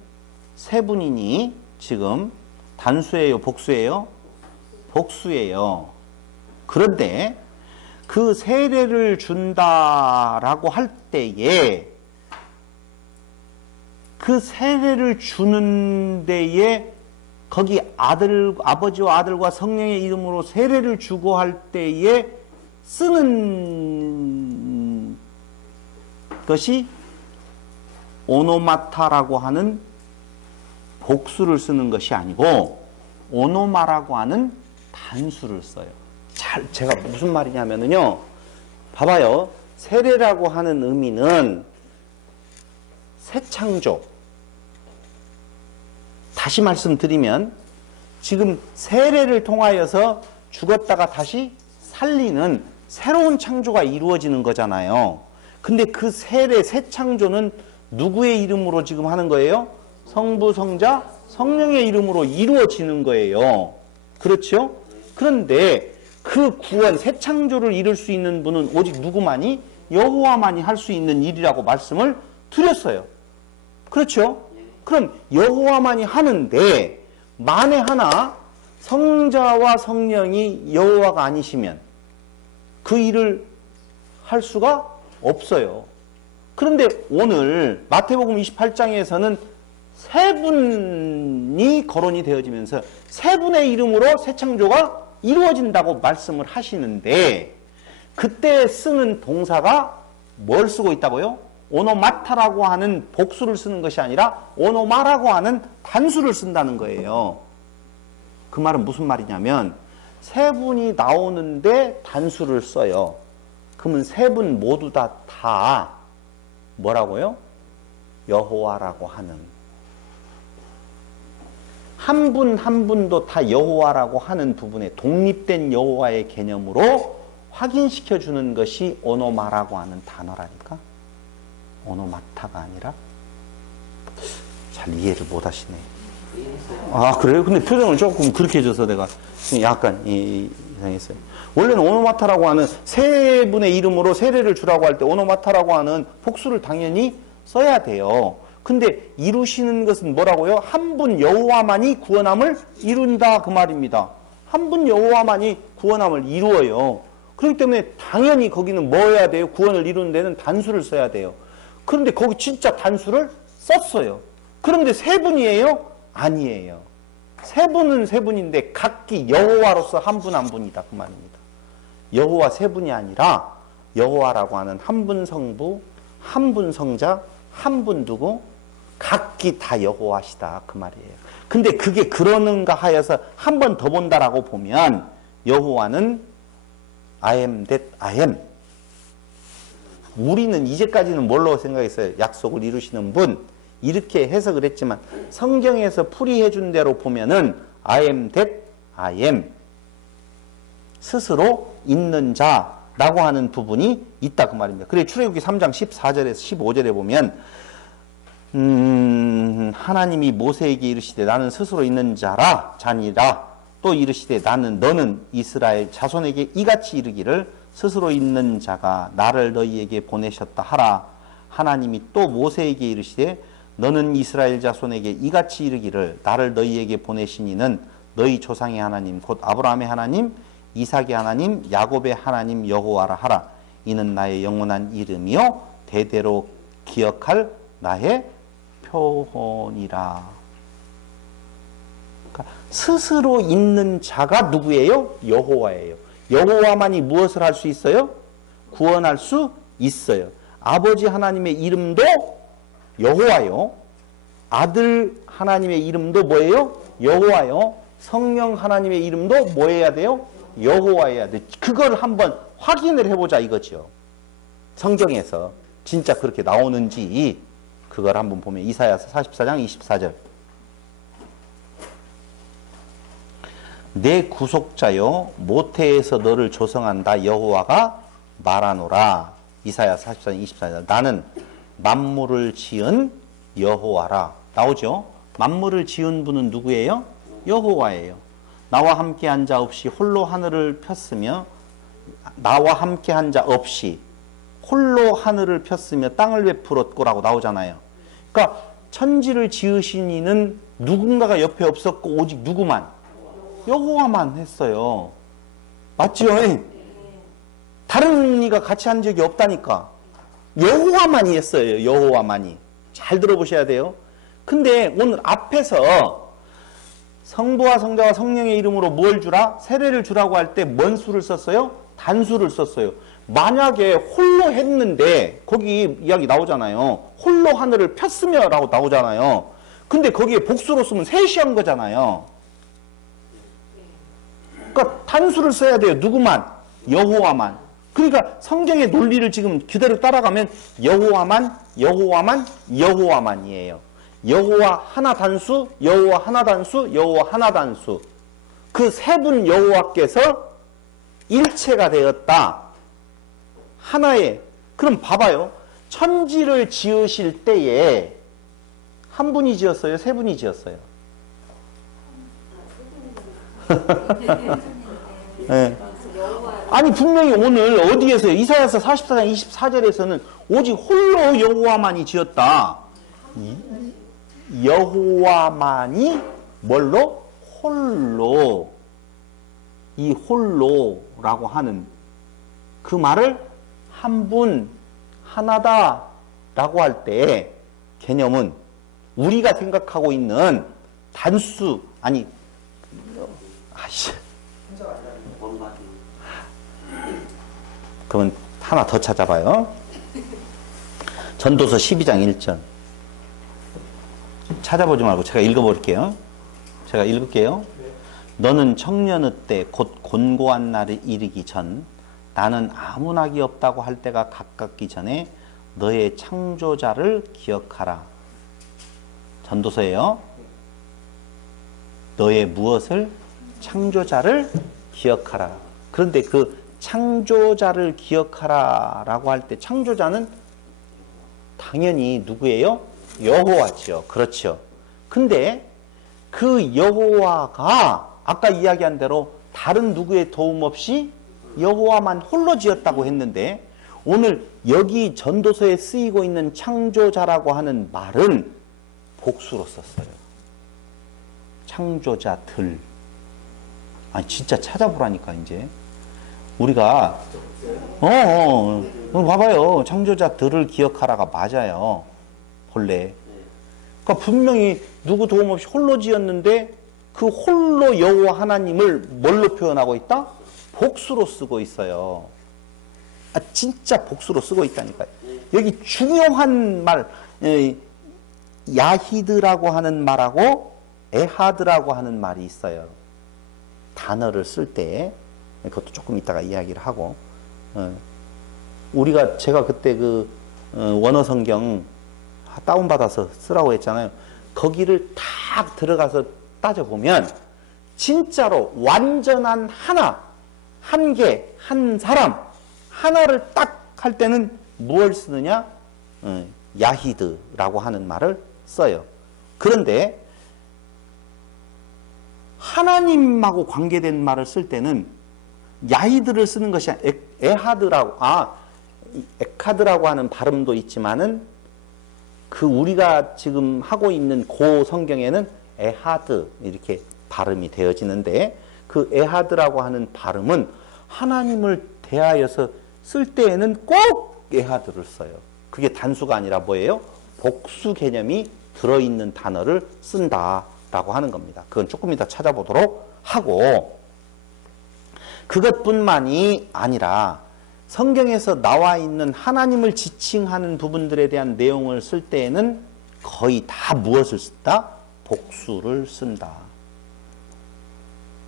세 분이니 지금 단수예요, 복수예요? 복수예요. 그런데 그 세례를 준다라고 할 때에 그 세례를 주는 데에 거기 아버지와 아들과 성령의 이름으로 세례를 주고 할 때에 쓰는 것이 오노마타라고 하는 복수를 쓰는 것이 아니고 오노마라고 하는 단수를 써요. 제가 무슨 말이냐면요, 봐봐요. 세례라고 하는 의미는 새 창조. 다시 말씀드리면 지금 세례를 통하여서 죽었다가 다시 살리는 새로운 창조가 이루어지는 거잖아요. 근데 그 세례, 새 창조는 누구의 이름으로 지금 하는 거예요? 성부, 성자, 성령의 이름으로 이루어지는 거예요. 그렇죠? 그런데 그 구원, 새 창조를 이룰 수 있는 분은 오직 누구만이? 여호와만이 할 수 있는 일이라고 말씀을 드렸어요. 그렇죠? 그럼 여호와만이 하는데 만에 하나 성자와 성령이 여호와가 아니시면 그 일을 할 수가 없어요. 그런데 오늘 마태복음 28장에서는 세 분이 거론이 되어지면서 세 분의 이름으로 새 창조가 이루어진다고 말씀을 하시는데 그때 쓰는 동사가 뭘 쓰고 있다고요? 오노마타라고 하는 복수를 쓰는 것이 아니라 오노마라고 하는 단수를 쓴다는 거예요. 그 말은 무슨 말이냐면 세 분이 나오는데 단수를 써요. 그러면 세 분 모두 다 뭐라고요? 여호와라고 하는, 한 분 한 분도 다 여호와라고 하는 부분에 독립된 여호와의 개념으로 확인시켜 주는 것이 오노마라고 하는 단어라니까. 오노마타가 아니라. 잘 이해를 못 하시네. 아, 그래요? 근데 표정을 조금 그렇게 해줘서 내가 약간 이상했어요. 원래는 오노마타라고 하는 세 분의 이름으로 세례를 주라고 할 때 오노마타라고 하는 복수를 당연히 써야 돼요. 근데 이루시는 것은 뭐라고요? 한 분 여호와만이 구원함을 이룬다, 그 말입니다. 한 분 여호와만이 구원함을 이루어요. 그렇기 때문에 당연히 거기는 뭐 해야 돼요? 구원을 이루는 데는 단수를 써야 돼요. 그런데 거기 진짜 단수를 썼어요. 그런데 세 분이에요? 아니에요. 세 분은 세 분인데 각기 여호와로서 한 분 한 분이다, 그 말입니다. 여호와 세 분이 아니라 여호와라고 하는 한 분 성부, 한 분 성자, 한 분 누구? 각기 다 여호와시다, 그 말이에요. 근데 그게 그러는가 하여서 한 번 더 본다라고 보면 여호와는 I am that I am. 우리는 이제까지는 뭘로 생각했어요? 약속을 이루시는 분, 이렇게 해석을 했지만 성경에서 풀이해 준 대로 보면은 I am that I am, 스스로 있는 자라고 하는 부분이 있다, 그 말입니다. 그래 출애굽기 3장 14절에서 15절에 보면 하나님이 모세에게 이르시되 나는 스스로 있는 자니라. 또 이르시되 너는 이스라엘 자손에게 이같이 이르기를 스스로 있는 자가 나를 너희에게 보내셨다 하라. 하나님이 또 모세에게 이르시되 너는 이스라엘 자손에게 이같이 이르기를 나를 너희에게 보내신 이는 너희 조상의 하나님 곧 아브라함의 하나님 이삭의 하나님 야곱의 하나님 여호와라 하라. 이는 나의 영원한 이름이요 대대로 기억할 나의 표본이라. 그러니까 스스로 있는 자가 누구예요? 여호와예요. 여호와만이 무엇을 할 수 있어요? 구원할 수 있어요. 아버지 하나님의 이름도 여호와요. 아들 하나님의 이름도 뭐예요? 여호와요. 성령 하나님의 이름도 뭐 해야 돼요? 여호와해야 돼. 그걸 한번 확인을 해보자 이거죠. 성경에서 진짜 그렇게 나오는지 그걸 한번 보면 이사야서 44장 24절. 내 구속자여 모태에서 너를 조성한다 여호와가 말하노라. 이사야 44장 24절. 나는 만물을 지은 여호와라. 나오죠? 만물을 지은 분은 누구예요? 여호와예요. 나와 함께 한 자 없이 홀로 하늘을 폈으며 나와 함께 한 자 없이 홀로 하늘을 폈으며 땅을 베풀었고라고 나오잖아요. 그러니까 천지를 지으신 이는 누군가가 옆에 없었고 오직 누구만? 여호와만 했어요. 맞죠? 다른 이가 같이 한 적이 없다니까. 여호와만이 했어요. 여호와만이. 잘 들어보셔야 돼요. 근데 오늘 앞에서 성부와 성자와 성령의 이름으로 뭘 주라? 세례를 주라고 할 때 뭔 수를 썼어요? 단수를 썼어요. 만약에 홀로 했는데 거기 이야기 나오잖아요. 홀로 하늘을 폈으며 라고 나오잖아요. 근데 거기에 복수로 쓰면 셋이 한 거잖아요. 그러니까 단수를 써야 돼요. 누구만? 여호와만. 그러니까 성경의 논리를 지금 그대로 따라가면 여호와만, 여호와만, 여호와만이에요. 여호와 하나 단수, 여호와 하나 단수, 여호와 하나 단수. 그 세 분 여호와께서 일체가 되었다. 하나의. 그럼 봐봐요. 천지를 지으실 때에 한 분이 지었어요? 세 분이 지었어요? 네. 아니 분명히 오늘 어디에서요? 이사야서 44장 24절에서는 오직 홀로 여호와만이 지었다. 여호와만이 뭘로? 홀로. 이 홀로라고 하는 그 말을 한 분, 하나다 라고 할 때 개념은 우리가 생각하고 있는 단수, 아니, 아이씨. 그러면 하나 더 찾아봐요. 전도서 12장 1절. 찾아보지 말고 제가 읽어볼게요. 제가 읽을게요. 너는 청년의 때 곧 곤고한 날이 이르기 전 나는 아무 낙이 없다고 할 때가 가깝기 전에 너의 창조자를 기억하라. 전도서예요. 너의 무엇을? 창조자를 기억하라. 그런데 그 창조자를 기억하라 라고 할 때 창조자는 당연히 누구예요? 여호와죠. 그렇죠. 근데 그 여호와가 아까 이야기한 대로 다른 누구의 도움 없이 여호와만 홀로 지었다고 했는데 오늘 여기 전도서에 쓰이고 있는 창조자라고 하는 말은 복수로 썼어요. 창조자들. 아니 진짜 찾아보라니까 이제. 우리가 봐봐요. 창조자들을 기억하라가 맞아요. 본래. 그러니까 분명히 누구 도움 없이 홀로 지었는데 그 홀로 여호와 하나님을 뭘로 표현하고 있다? 복수로 쓰고 있어요. 아, 진짜 복수로 쓰고 있다니까요. 여기 중요한 말, 야히드라고 하는 말하고 에하드라고 하는 말이 있어요. 단어를 쓸 때. 그것도 조금 이따가 이야기를 하고. 제가 그때 그 원어 성경 다운받아서 쓰라고 했잖아요. 거기를 딱 들어가서 따져보면 진짜로 완전한 하나, 한 개, 한 사람 하나를 딱 할 때는 무엇을 쓰느냐? 야히드라고 하는 말을 써요. 그런데 하나님하고 관계된 말을 쓸 때는 야히드를 쓰는 것이 에하드라고, 에카드라고 하는 발음도 있지만은 그 우리가 지금 하고 있는 고 성경에는 에하드 이렇게 발음이 되어지는데 그 에하드라고 하는 발음은 하나님을 대하여서 쓸 때에는 꼭 에하드를 써요. 그게 단수가 아니라 뭐예요? 복수 개념이 들어있는 단어를 쓴다라고 하는 겁니다. 그건 조금 이따 찾아보도록 하고, 그것뿐만이 아니라 성경에서 나와 있는 하나님을 지칭하는 부분들에 대한 내용을 쓸 때에는 거의 다 무엇을 쓴다? 복수를 쓴다.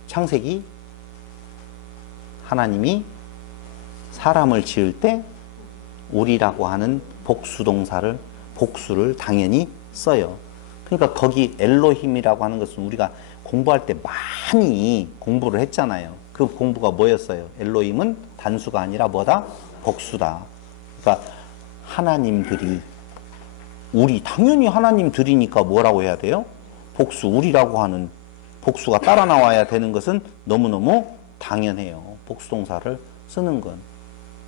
창세기, 하나님이 사람을 지을 때 우리라고 하는 복수동사를, 복수를 당연히 써요. 그러니까 거기 엘로힘이라고 하는 것은 우리가 공부할 때 많이 공부를 했잖아요. 그 공부가 뭐였어요? 엘로힘은 단수가 아니라 뭐다? 복수다. 그러니까 하나님들이, 우리, 당연히 하나님들이니까 뭐라고 해야 돼요? 복수, 우리라고 하는 복수가 따라 나와야 되는 것은 너무너무 당연해요. 복수동사를 쓰는 건.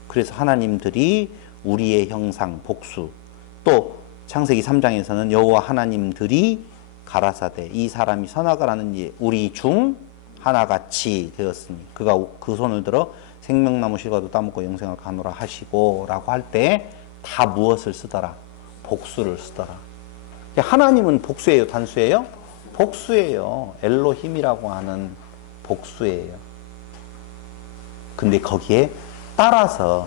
그래서 하나님들이 우리의 형상, 복수. 또 창세기 3장에서는 여호와 하나님들이 가라사대 이 사람이 선악을 우리 중 하나같이 되었으니 그가 그 손을 들어 생명나무 실과도 따먹고 영생을 가노라 하시고 라고 할 때 다 무엇을 쓰더라? 복수를 쓰더라. 하나님은 복수예요? 단수예요? 복수예요. 엘로힘이라고 하는 복수예요. 근데 거기에 따라서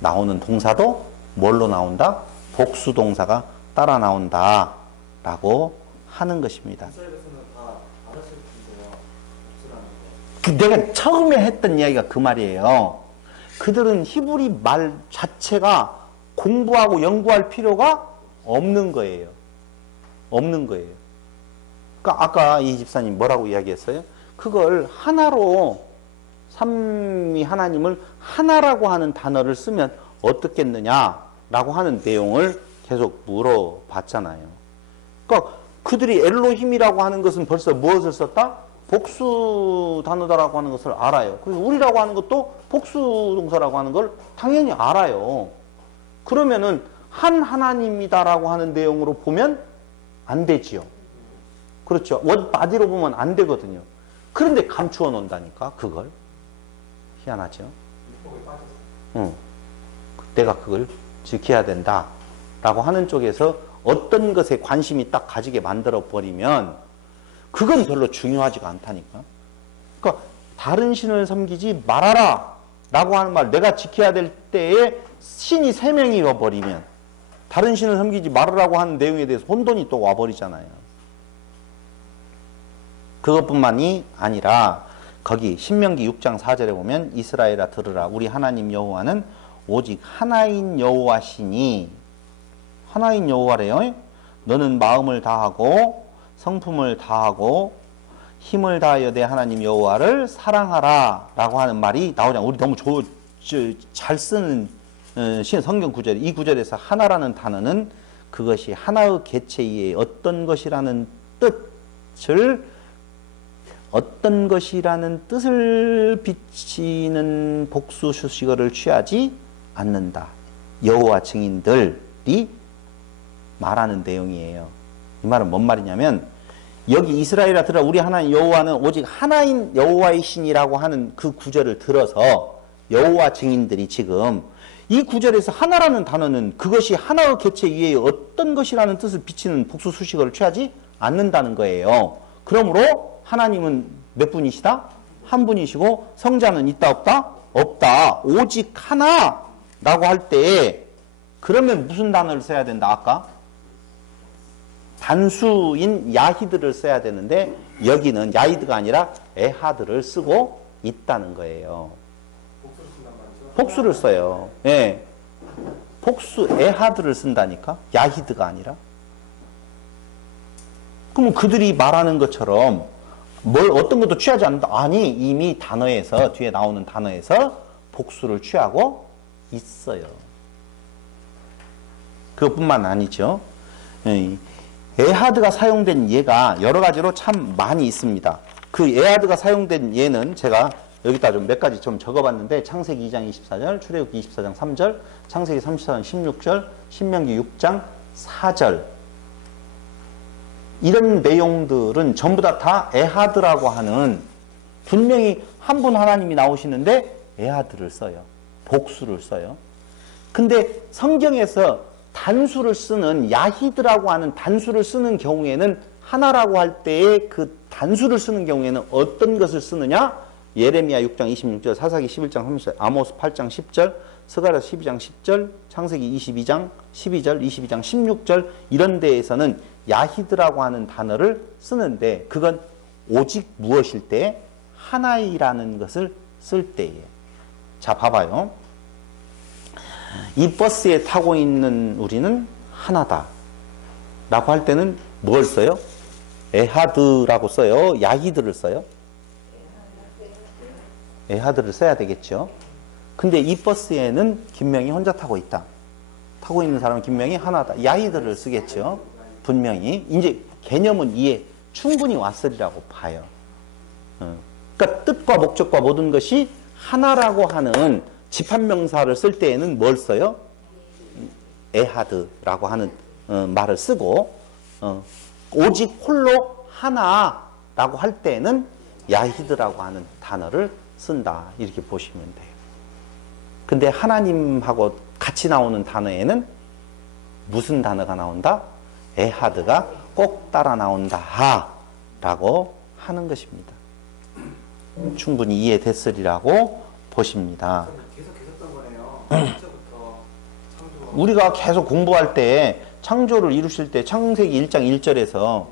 나오는 동사도 뭘로 나온다? 복수 동사가 따라 나온다 라고 하는 것입니다. 내가 처음에 했던 이야기가 그 말이에요. 그들은 히브리 말 자체가 공부하고 연구할 필요가 없는 거예요. 없는 거예요. 그러니까 아까 이 집사님 뭐라고 이야기했어요? 그걸 하나로, 삼위 하나님을 하나라고 하는 단어를 쓰면 어떻겠느냐라고 하는 내용을 계속 물어봤잖아요. 그러니까 그들이 엘로힘이라고 하는 것은 벌써 무엇을 썼다? 복수 단어다라고 하는 것을 알아요. 그래서 우리라고 하는 것도 복수 동사라고 하는 걸 당연히 알아요. 그러면은 한 하나님이다라고 하는 내용으로 보면 안 되지요. 그렇죠. 원바디로 보면 안 되거든요. 그런데 감추어 놓는다니까, 그걸. 희한하죠. 응. 내가 그걸 지켜야 된다 라고 하는 쪽에서 어떤 것에 관심이 딱 가지게 만들어 버리면 그건 별로 중요하지가 않다니까. 그러니까 다른 신을 섬기지 말아라 라고 하는 말, 내가 지켜야 될 때에 신이 세 명이 와버리면 다른 신을 섬기지 말으라고 하는 내용에 대해서 혼돈이 또 와버리잖아요. 그것뿐만이 아니라 거기 신명기 6장 4절에 보면 이스라엘아 들으라 우리 하나님 여호와는 오직 하나인 여호와시니, 하나인 여호와래요. 너는 마음을 다하고 성품을 다하고 힘을 다하여 내 하나님 여호와를 사랑하라 라고 하는 말이 나오잖아요. 우리 너무 잘 쓰는 성경 구절, 이 구절에서 하나라는 단어는 그것이 하나의 개체 이에 어떤 것이라는 뜻을 비치는 복수 수식어를 취하지 않는다. 여호와 증인들이 말하는 내용이에요. 이 말은 뭔 말이냐면, 여기 이스라엘아 들으라 우리 하나님 여호와는 오직 하나인 여호와이시니라고 하는 그 구절을 들어서 여호와 증인들이 지금 이 구절에서 하나라는 단어는 그것이 하나의 개체 이외에 어떤 것이라는 뜻을 비치는 복수 수식어를 취하지 않는다는 거예요. 그러므로 하나님은 몇 분이시다? 한 분이시고 성자는 있다 없다? 없다. 오직 하나라고 할 때 그러면 무슨 단어를 써야 된다? 아까 단수인 야히드를 써야 되는데 여기는 야히드가 아니라 에하드를 쓰고 있다는 거예요. 복수를 써요. 예. 복수 에하드를 쓴다니까? 야히드가 아니라. 그럼 그들이 말하는 것처럼 어떤 것도 취하지 않는다. 아니, 이미 단어에서, 뒤에 나오는 단어에서 복수를 취하고 있어요. 그것뿐만 아니죠. 에하드가 사용된 예가 여러 가지로 참 많이 있습니다. 그 에하드가 사용된 예는 제가 여기다 좀 몇 가지 좀 적어봤는데, 창세기 2장 24절, 출애굽기 24장 3절, 창세기 34장 16절, 신명기 6장 4절. 이런 내용들은 전부 다 에하드라고 하는 분명히 한 분 하나님이 나오시는데 에하드를 써요. 복수를 써요. 근데 성경에서 단수를 쓰는 야히드라고 하는 단수를 쓰는 경우에는 하나라고 할 때에 그 단수를 쓰는 경우에는 어떤 것을 쓰느냐? 예레미야 6장 26절, 사사기 11장 30절, 아모스 8장 10절, 스가랴 12장 10절, 창세기 22장 12절, 22장 16절 이런 데에서는 야히드라고 하는 단어를 쓰는데 그건 오직 무엇일 때? 하나이라는 것을 쓸 때예요. 자, 봐봐요. 이 버스에 타고 있는 우리는 하나다 라고 할 때는 뭘 써요? 에하드라고 써요? 야히드를 써요? 에하드를 써야 되겠죠. 근데 이 버스에는 김명이 혼자 타고 있다. 타고 있는 사람은 김명이 하나다. 야히드를 쓰겠죠. 분명히. 이제 개념은 이해 충분히 왔으리라고 봐요. 그러니까 뜻과 목적과 모든 것이 하나라고 하는 집합명사를 쓸 때에는 뭘 써요? 에하드라고 하는 말을 쓰고 오직 홀로 하나라고 할 때에는 야히드라고 하는 단어를 쓴다. 이렇게 보시면 돼요. 근데 하나님하고 같이 나오는 단어에는 무슨 단어가 나온다? 에하드가 꼭 따라 나온다 라고 하는 것입니다. 충분히 이해됐으리라고 보십니다. 계속 했던 거네요. 우리가 계속 공부할 때 창조를 이루실 때 창세기 1장 1절에서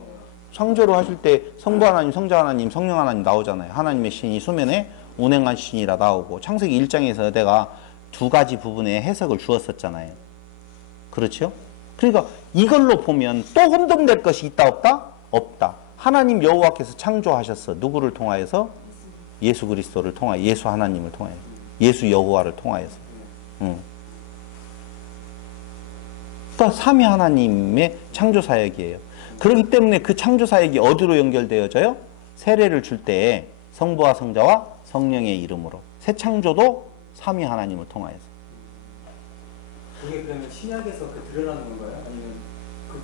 창조를 하실 때 성부 하나님, 성자 하나님, 성령 하나님 나오잖아요. 하나님의 신이 수면에 운행한 신이라 나오고 창세기 1장에서 내가 두 가지 부분의 해석을 주었었잖아요. 그렇죠? 그러니까 이걸로 보면 또 혼돈될 것이 있다 없다? 없다. 하나님 여호와께서 창조하셨어. 누구를 통하여서? 예수 그리스도를 통하여, 예수 하나님을 통하여, 예수 여호와를 통하여서. 그러니까 삼위 하나님의 창조 사역이에요. 그렇기 때문에 그 창조 사역이 어디로 연결되어져요? 세례를 줄 때 성부와 성자와 성령의 이름으로. 새 창조도 삼위 하나님을 통하여서. 그게 그러면 신약에서 드러나는 건가요? 아니면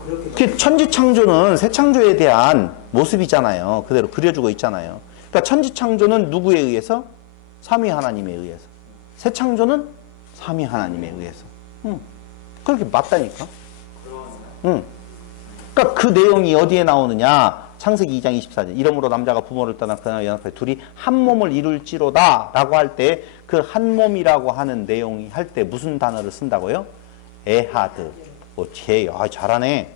그렇게 천지 창조는 새 창조에 대한 모습이잖아요. 그대로 그려주고 있잖아요. 그러니까 천지 창조는 누구에 의해서? 삼위 하나님에 의해서. 새 창조는 삼위 하나님에 의해서. 그렇게 맞다니까. 그러니까 그 내용이 어디에 나오느냐? 창세기 2장 24절. 이러므로 남자가 부모를 떠나 그나 연합해 둘이 한 몸을 이룰지로다 라고 할 때 그 한 몸이라고 하는 내용이 할 때 무슨 단어를 쓴다고요? 에하드. 오케이. 아, 잘하네.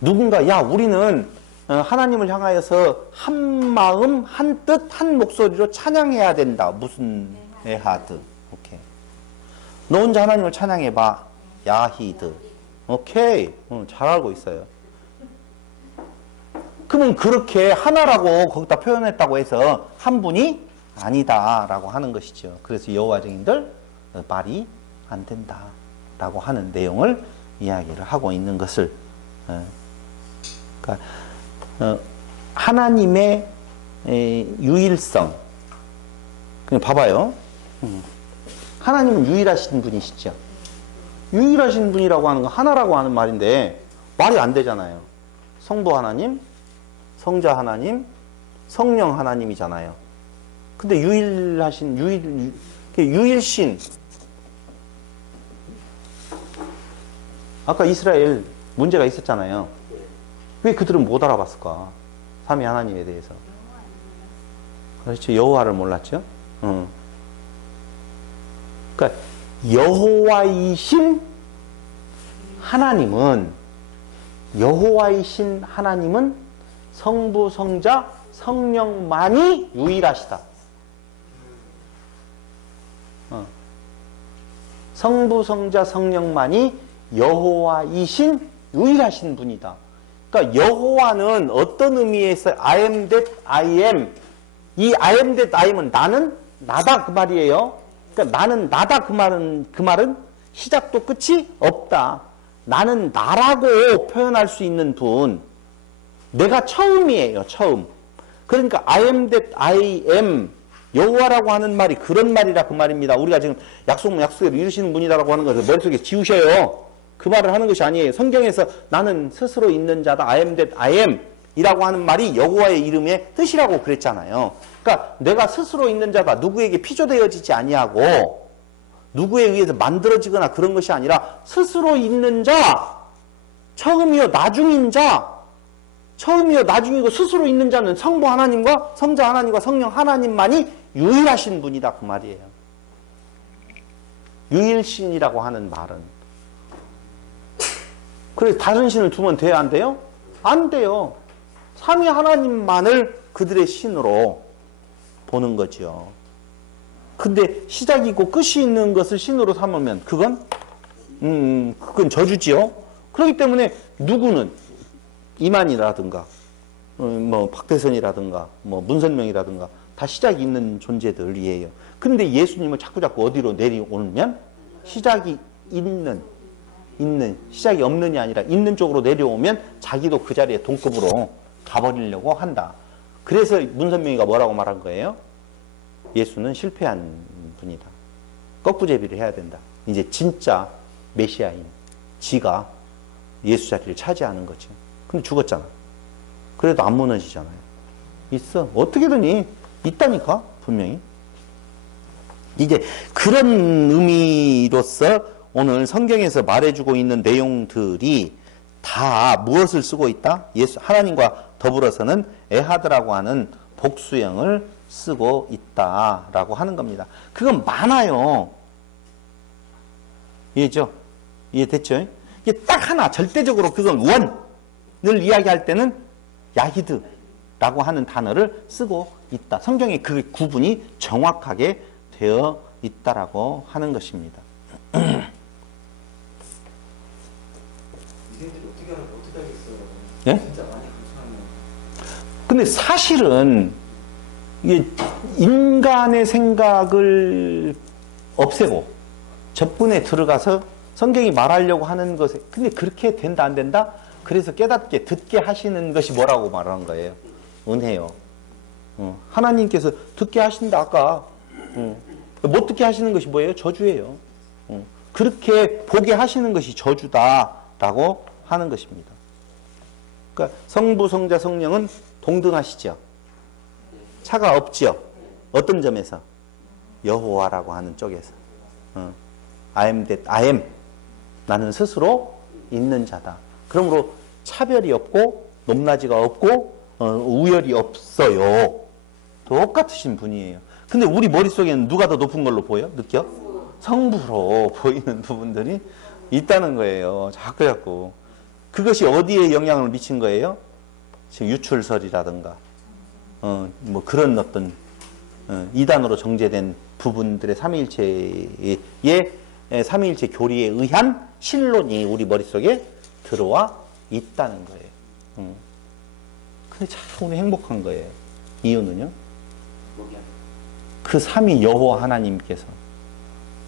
누군가 야 우리는 하나님을 향하여서 한 마음, 한 뜻, 한 목소리로 찬양해야 된다. 무슨 에하드. 오케이. 너 혼자 하나님을 찬양해봐. 야히드. 오케이. 잘 알고 있어요. 그러면 그렇게 하나라고 거기다 표현했다고 해서 한 분이 아니다라고 하는 것이죠. 그래서 여호와 증인들 말이 안 된다라고 하는 내용을 이야기를 하고 있는 것을 그러니까 하나님의 유일성. 그냥 봐봐요. 하나님은 유일하신 분이시죠. 유일하신 분이라고 하는 건 하나라고 하는 말인데 말이 안 되잖아요. 성부 하나님, 성자 하나님, 성령 하나님이잖아요. 근데 유일신. 아까 이스라엘 문제가 있었잖아요. 왜 그들은 못 알아봤을까? 삼위 하나님에 대해서. 그렇죠. 여호와를 몰랐죠. 그러니까 여호와이신 하나님은 성부, 성자, 성령만이 유일하시다. 성부, 성자, 성령만이 여호와이신 유일하신 분이다. 그러니까 여호와는 어떤 의미에서 I am that I am. 이 I am that I am은 나는 나다 그 말이에요. 그러니까 나는 나다 그 말은 시작도 끝이 없다. 나는 나라고 표현할 수 있는 분. 내가 처음이에요. 처음. 그러니까 I am that I am. 여호와라고 하는 말이 그런 말이라 그 말입니다. 우리가 지금 약속대로 이루시는 분이다라고 하는 것을 머릿속에 지우셔요. 그 말을 하는 것이 아니에요. 성경에서 나는 스스로 있는 자다. I am that I am. 이라고 하는 말이 여호와의 이름의 뜻이라고 그랬잖아요. 그러니까 내가 스스로 있는 자다. 누구에게 피조되어지지 아니하고 누구에 의해서 만들어지거나 그런 것이 아니라 스스로 있는 자, 처음이요 나중인 자, 처음이요 나중이고 스스로 있는 자는 성부 하나님과 성자 하나님과 성령 하나님만이 유일하신 분이다 그 말이에요. 유일신이라고 하는 말은. 그래서 다른 신을 두면 돼요 안 돼요? 안 돼요. 삼위 하나님만을 그들의 신으로 보는 거죠. 근데 시작이 있고 끝이 있는 것을 신으로 삼으면 그건 저주지요. 그렇기 때문에 누구는 이만이라든가 뭐 박대선이라든가 뭐 문선명이라든가 다 시작이 있는 존재들이에요. 근데 예수님을 자꾸 어디로 내려오면 시작이 있는 시작이 없는이 아니라 있는 쪽으로 내려오면 자기도 그 자리에 동급으로 가버리려고 한다. 그래서 문선명이가 뭐라고 말한 거예요? 예수는 실패한 분이다. 꺾부제비를 해야 된다. 이제 진짜 메시아인 지가 예수 자리를 차지하는 거지. 근데 죽었잖아. 그래도 안 무너지잖아요. 있어. 어떻게든 있다니까 분명히. 이제 그런 의미로서 오늘 성경에서 말해주고 있는 내용들이 다 무엇을 쓰고 있다? 예수 하나님과 더불어서는 에하드라고 하는 복수형을 쓰고 있다라고 하는 겁니다. 그건 많아요. 이해죠? 이해됐죠? 이게 딱 하나 절대적으로 그건 원을 이야기할 때는 야히드라고 하는 단어를 쓰고 있다. 성경에 그 구분이 정확하게 되어 있다라고 하는 것입니다. 이생들이 어떻게 하겠어요? 예? 진짜 많이 감사하면. 근데 사실은 이게 인간의 생각을 없애고 접근에 들어가서 성경이 말하려고 하는 것에 근데 그렇게 된다 안 된다? 그래서 깨닫게 듣게 하시는 것이 뭐라고 말하는 거예요? 은혜요. 하나님께서 듣게 하신다 아까 못 듣게 하시는 것이 뭐예요? 저주예요. 그렇게 보게 하시는 것이 저주다라고 하는 것입니다. 그러니까 성부, 성자, 성령은 동등하시죠. 차가 없지요. 어떤 점에서? 여호와라고 하는 쪽에서. I am that I am. 나는 스스로 있는 자다. 그러므로 차별이 없고 높낮이가 없고 우열이 없어요. 똑같으신 분이에요. 근데 우리 머릿속에는 누가 더 높은 걸로 보여? 느껴? 성부로 보이는 부분들이 있다는 거예요. 자꾸. 그것이 어디에 영향을 미친 거예요? 지금 유출설이라든가 뭐 그런 어떤 이단으로 정제된 부분들의 삼위일체의 삼위일체 교리에 의한 신론이 우리 머릿속에 들어와 있다는 거예요. 근데 참 우리 행복한 거예요. 이유는요? 그 삼위 여호와 하나님께서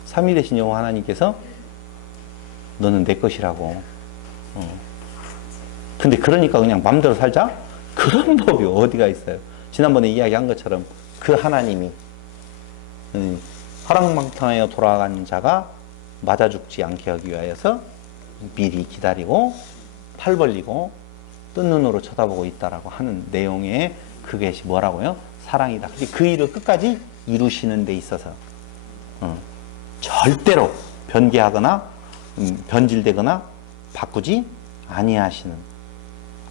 삼위 되신 여호와 하나님께서 너는 내 것이라고. 근데 그러니까 그냥 마음대로 살자? 그런 법이 어디가 있어요? 지난번에 이야기한 것처럼 그 하나님이 허랑방탕하여 돌아간 자가 맞아 죽지 않게 하기 위하여서 미리 기다리고 팔 벌리고 뜬 눈으로 쳐다보고 있다라고 하는 내용의 그것이 뭐라고요? 사랑이다. 그 일을 끝까지 이루시는 데 있어서 절대로 변개하거나 변질되거나 바꾸지 아니하시는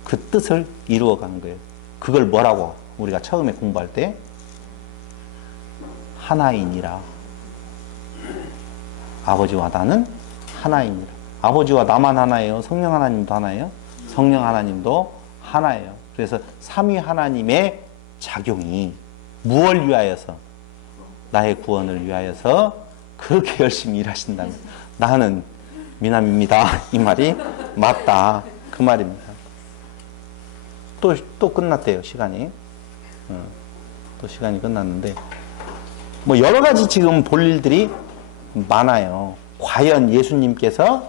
그 뜻을 이루어가는 거예요. 그걸 뭐라고 우리가 처음에 공부할 때 하나이니라. 아버지와 나는 하나이니라. 아버지와 나만 하나예요? 성령 하나님도 하나예요? 성령 하나님도 하나예요. 그래서 삼위 하나님의 작용이 무엇을 위하여서? 나의 구원을 위하여서 그렇게 열심히 일하신다면 나는 미남입니다. 이 말이 맞다. 그 말입니다. 또 끝났대요. 시간이. 또 시간이 끝났는데 뭐 여러 가지 지금 볼 일들이 많아요. 과연 예수님께서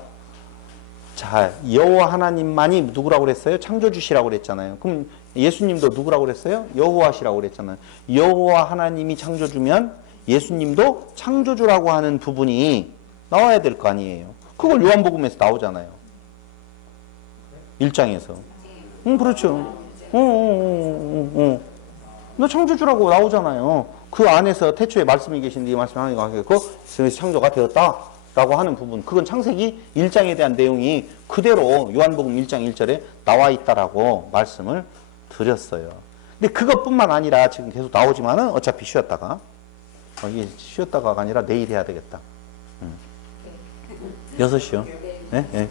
자 여호와 하나님만이 누구라고 그랬어요? 창조주시라고 그랬잖아요. 그럼 예수님도 누구라고 그랬어요? 여호와시라고 그랬잖아요. 여호와 하나님이 창조주면 예수님도 창조주라고 하는 부분이 나와야 될 거 아니에요. 그걸 요한복음에서 나오잖아요. 1장에서. 그렇죠. 너 창조주라고 나오잖아요. 그 안에서 태초에 말씀이 계신데 이 말씀이 하나님과 같고 창조가 되었다라고 하는 부분. 그건 창세기 1장에 대한 내용이 그대로 요한복음 1장 1절에 나와 있다라고 말씀을 드렸어요. 근데 그것뿐만 아니라 지금 계속 나오지만은 어차피 쉬었다가 이게 쉬었다가가 아니라 내일 해야 되겠다. 6시요. 네? 네.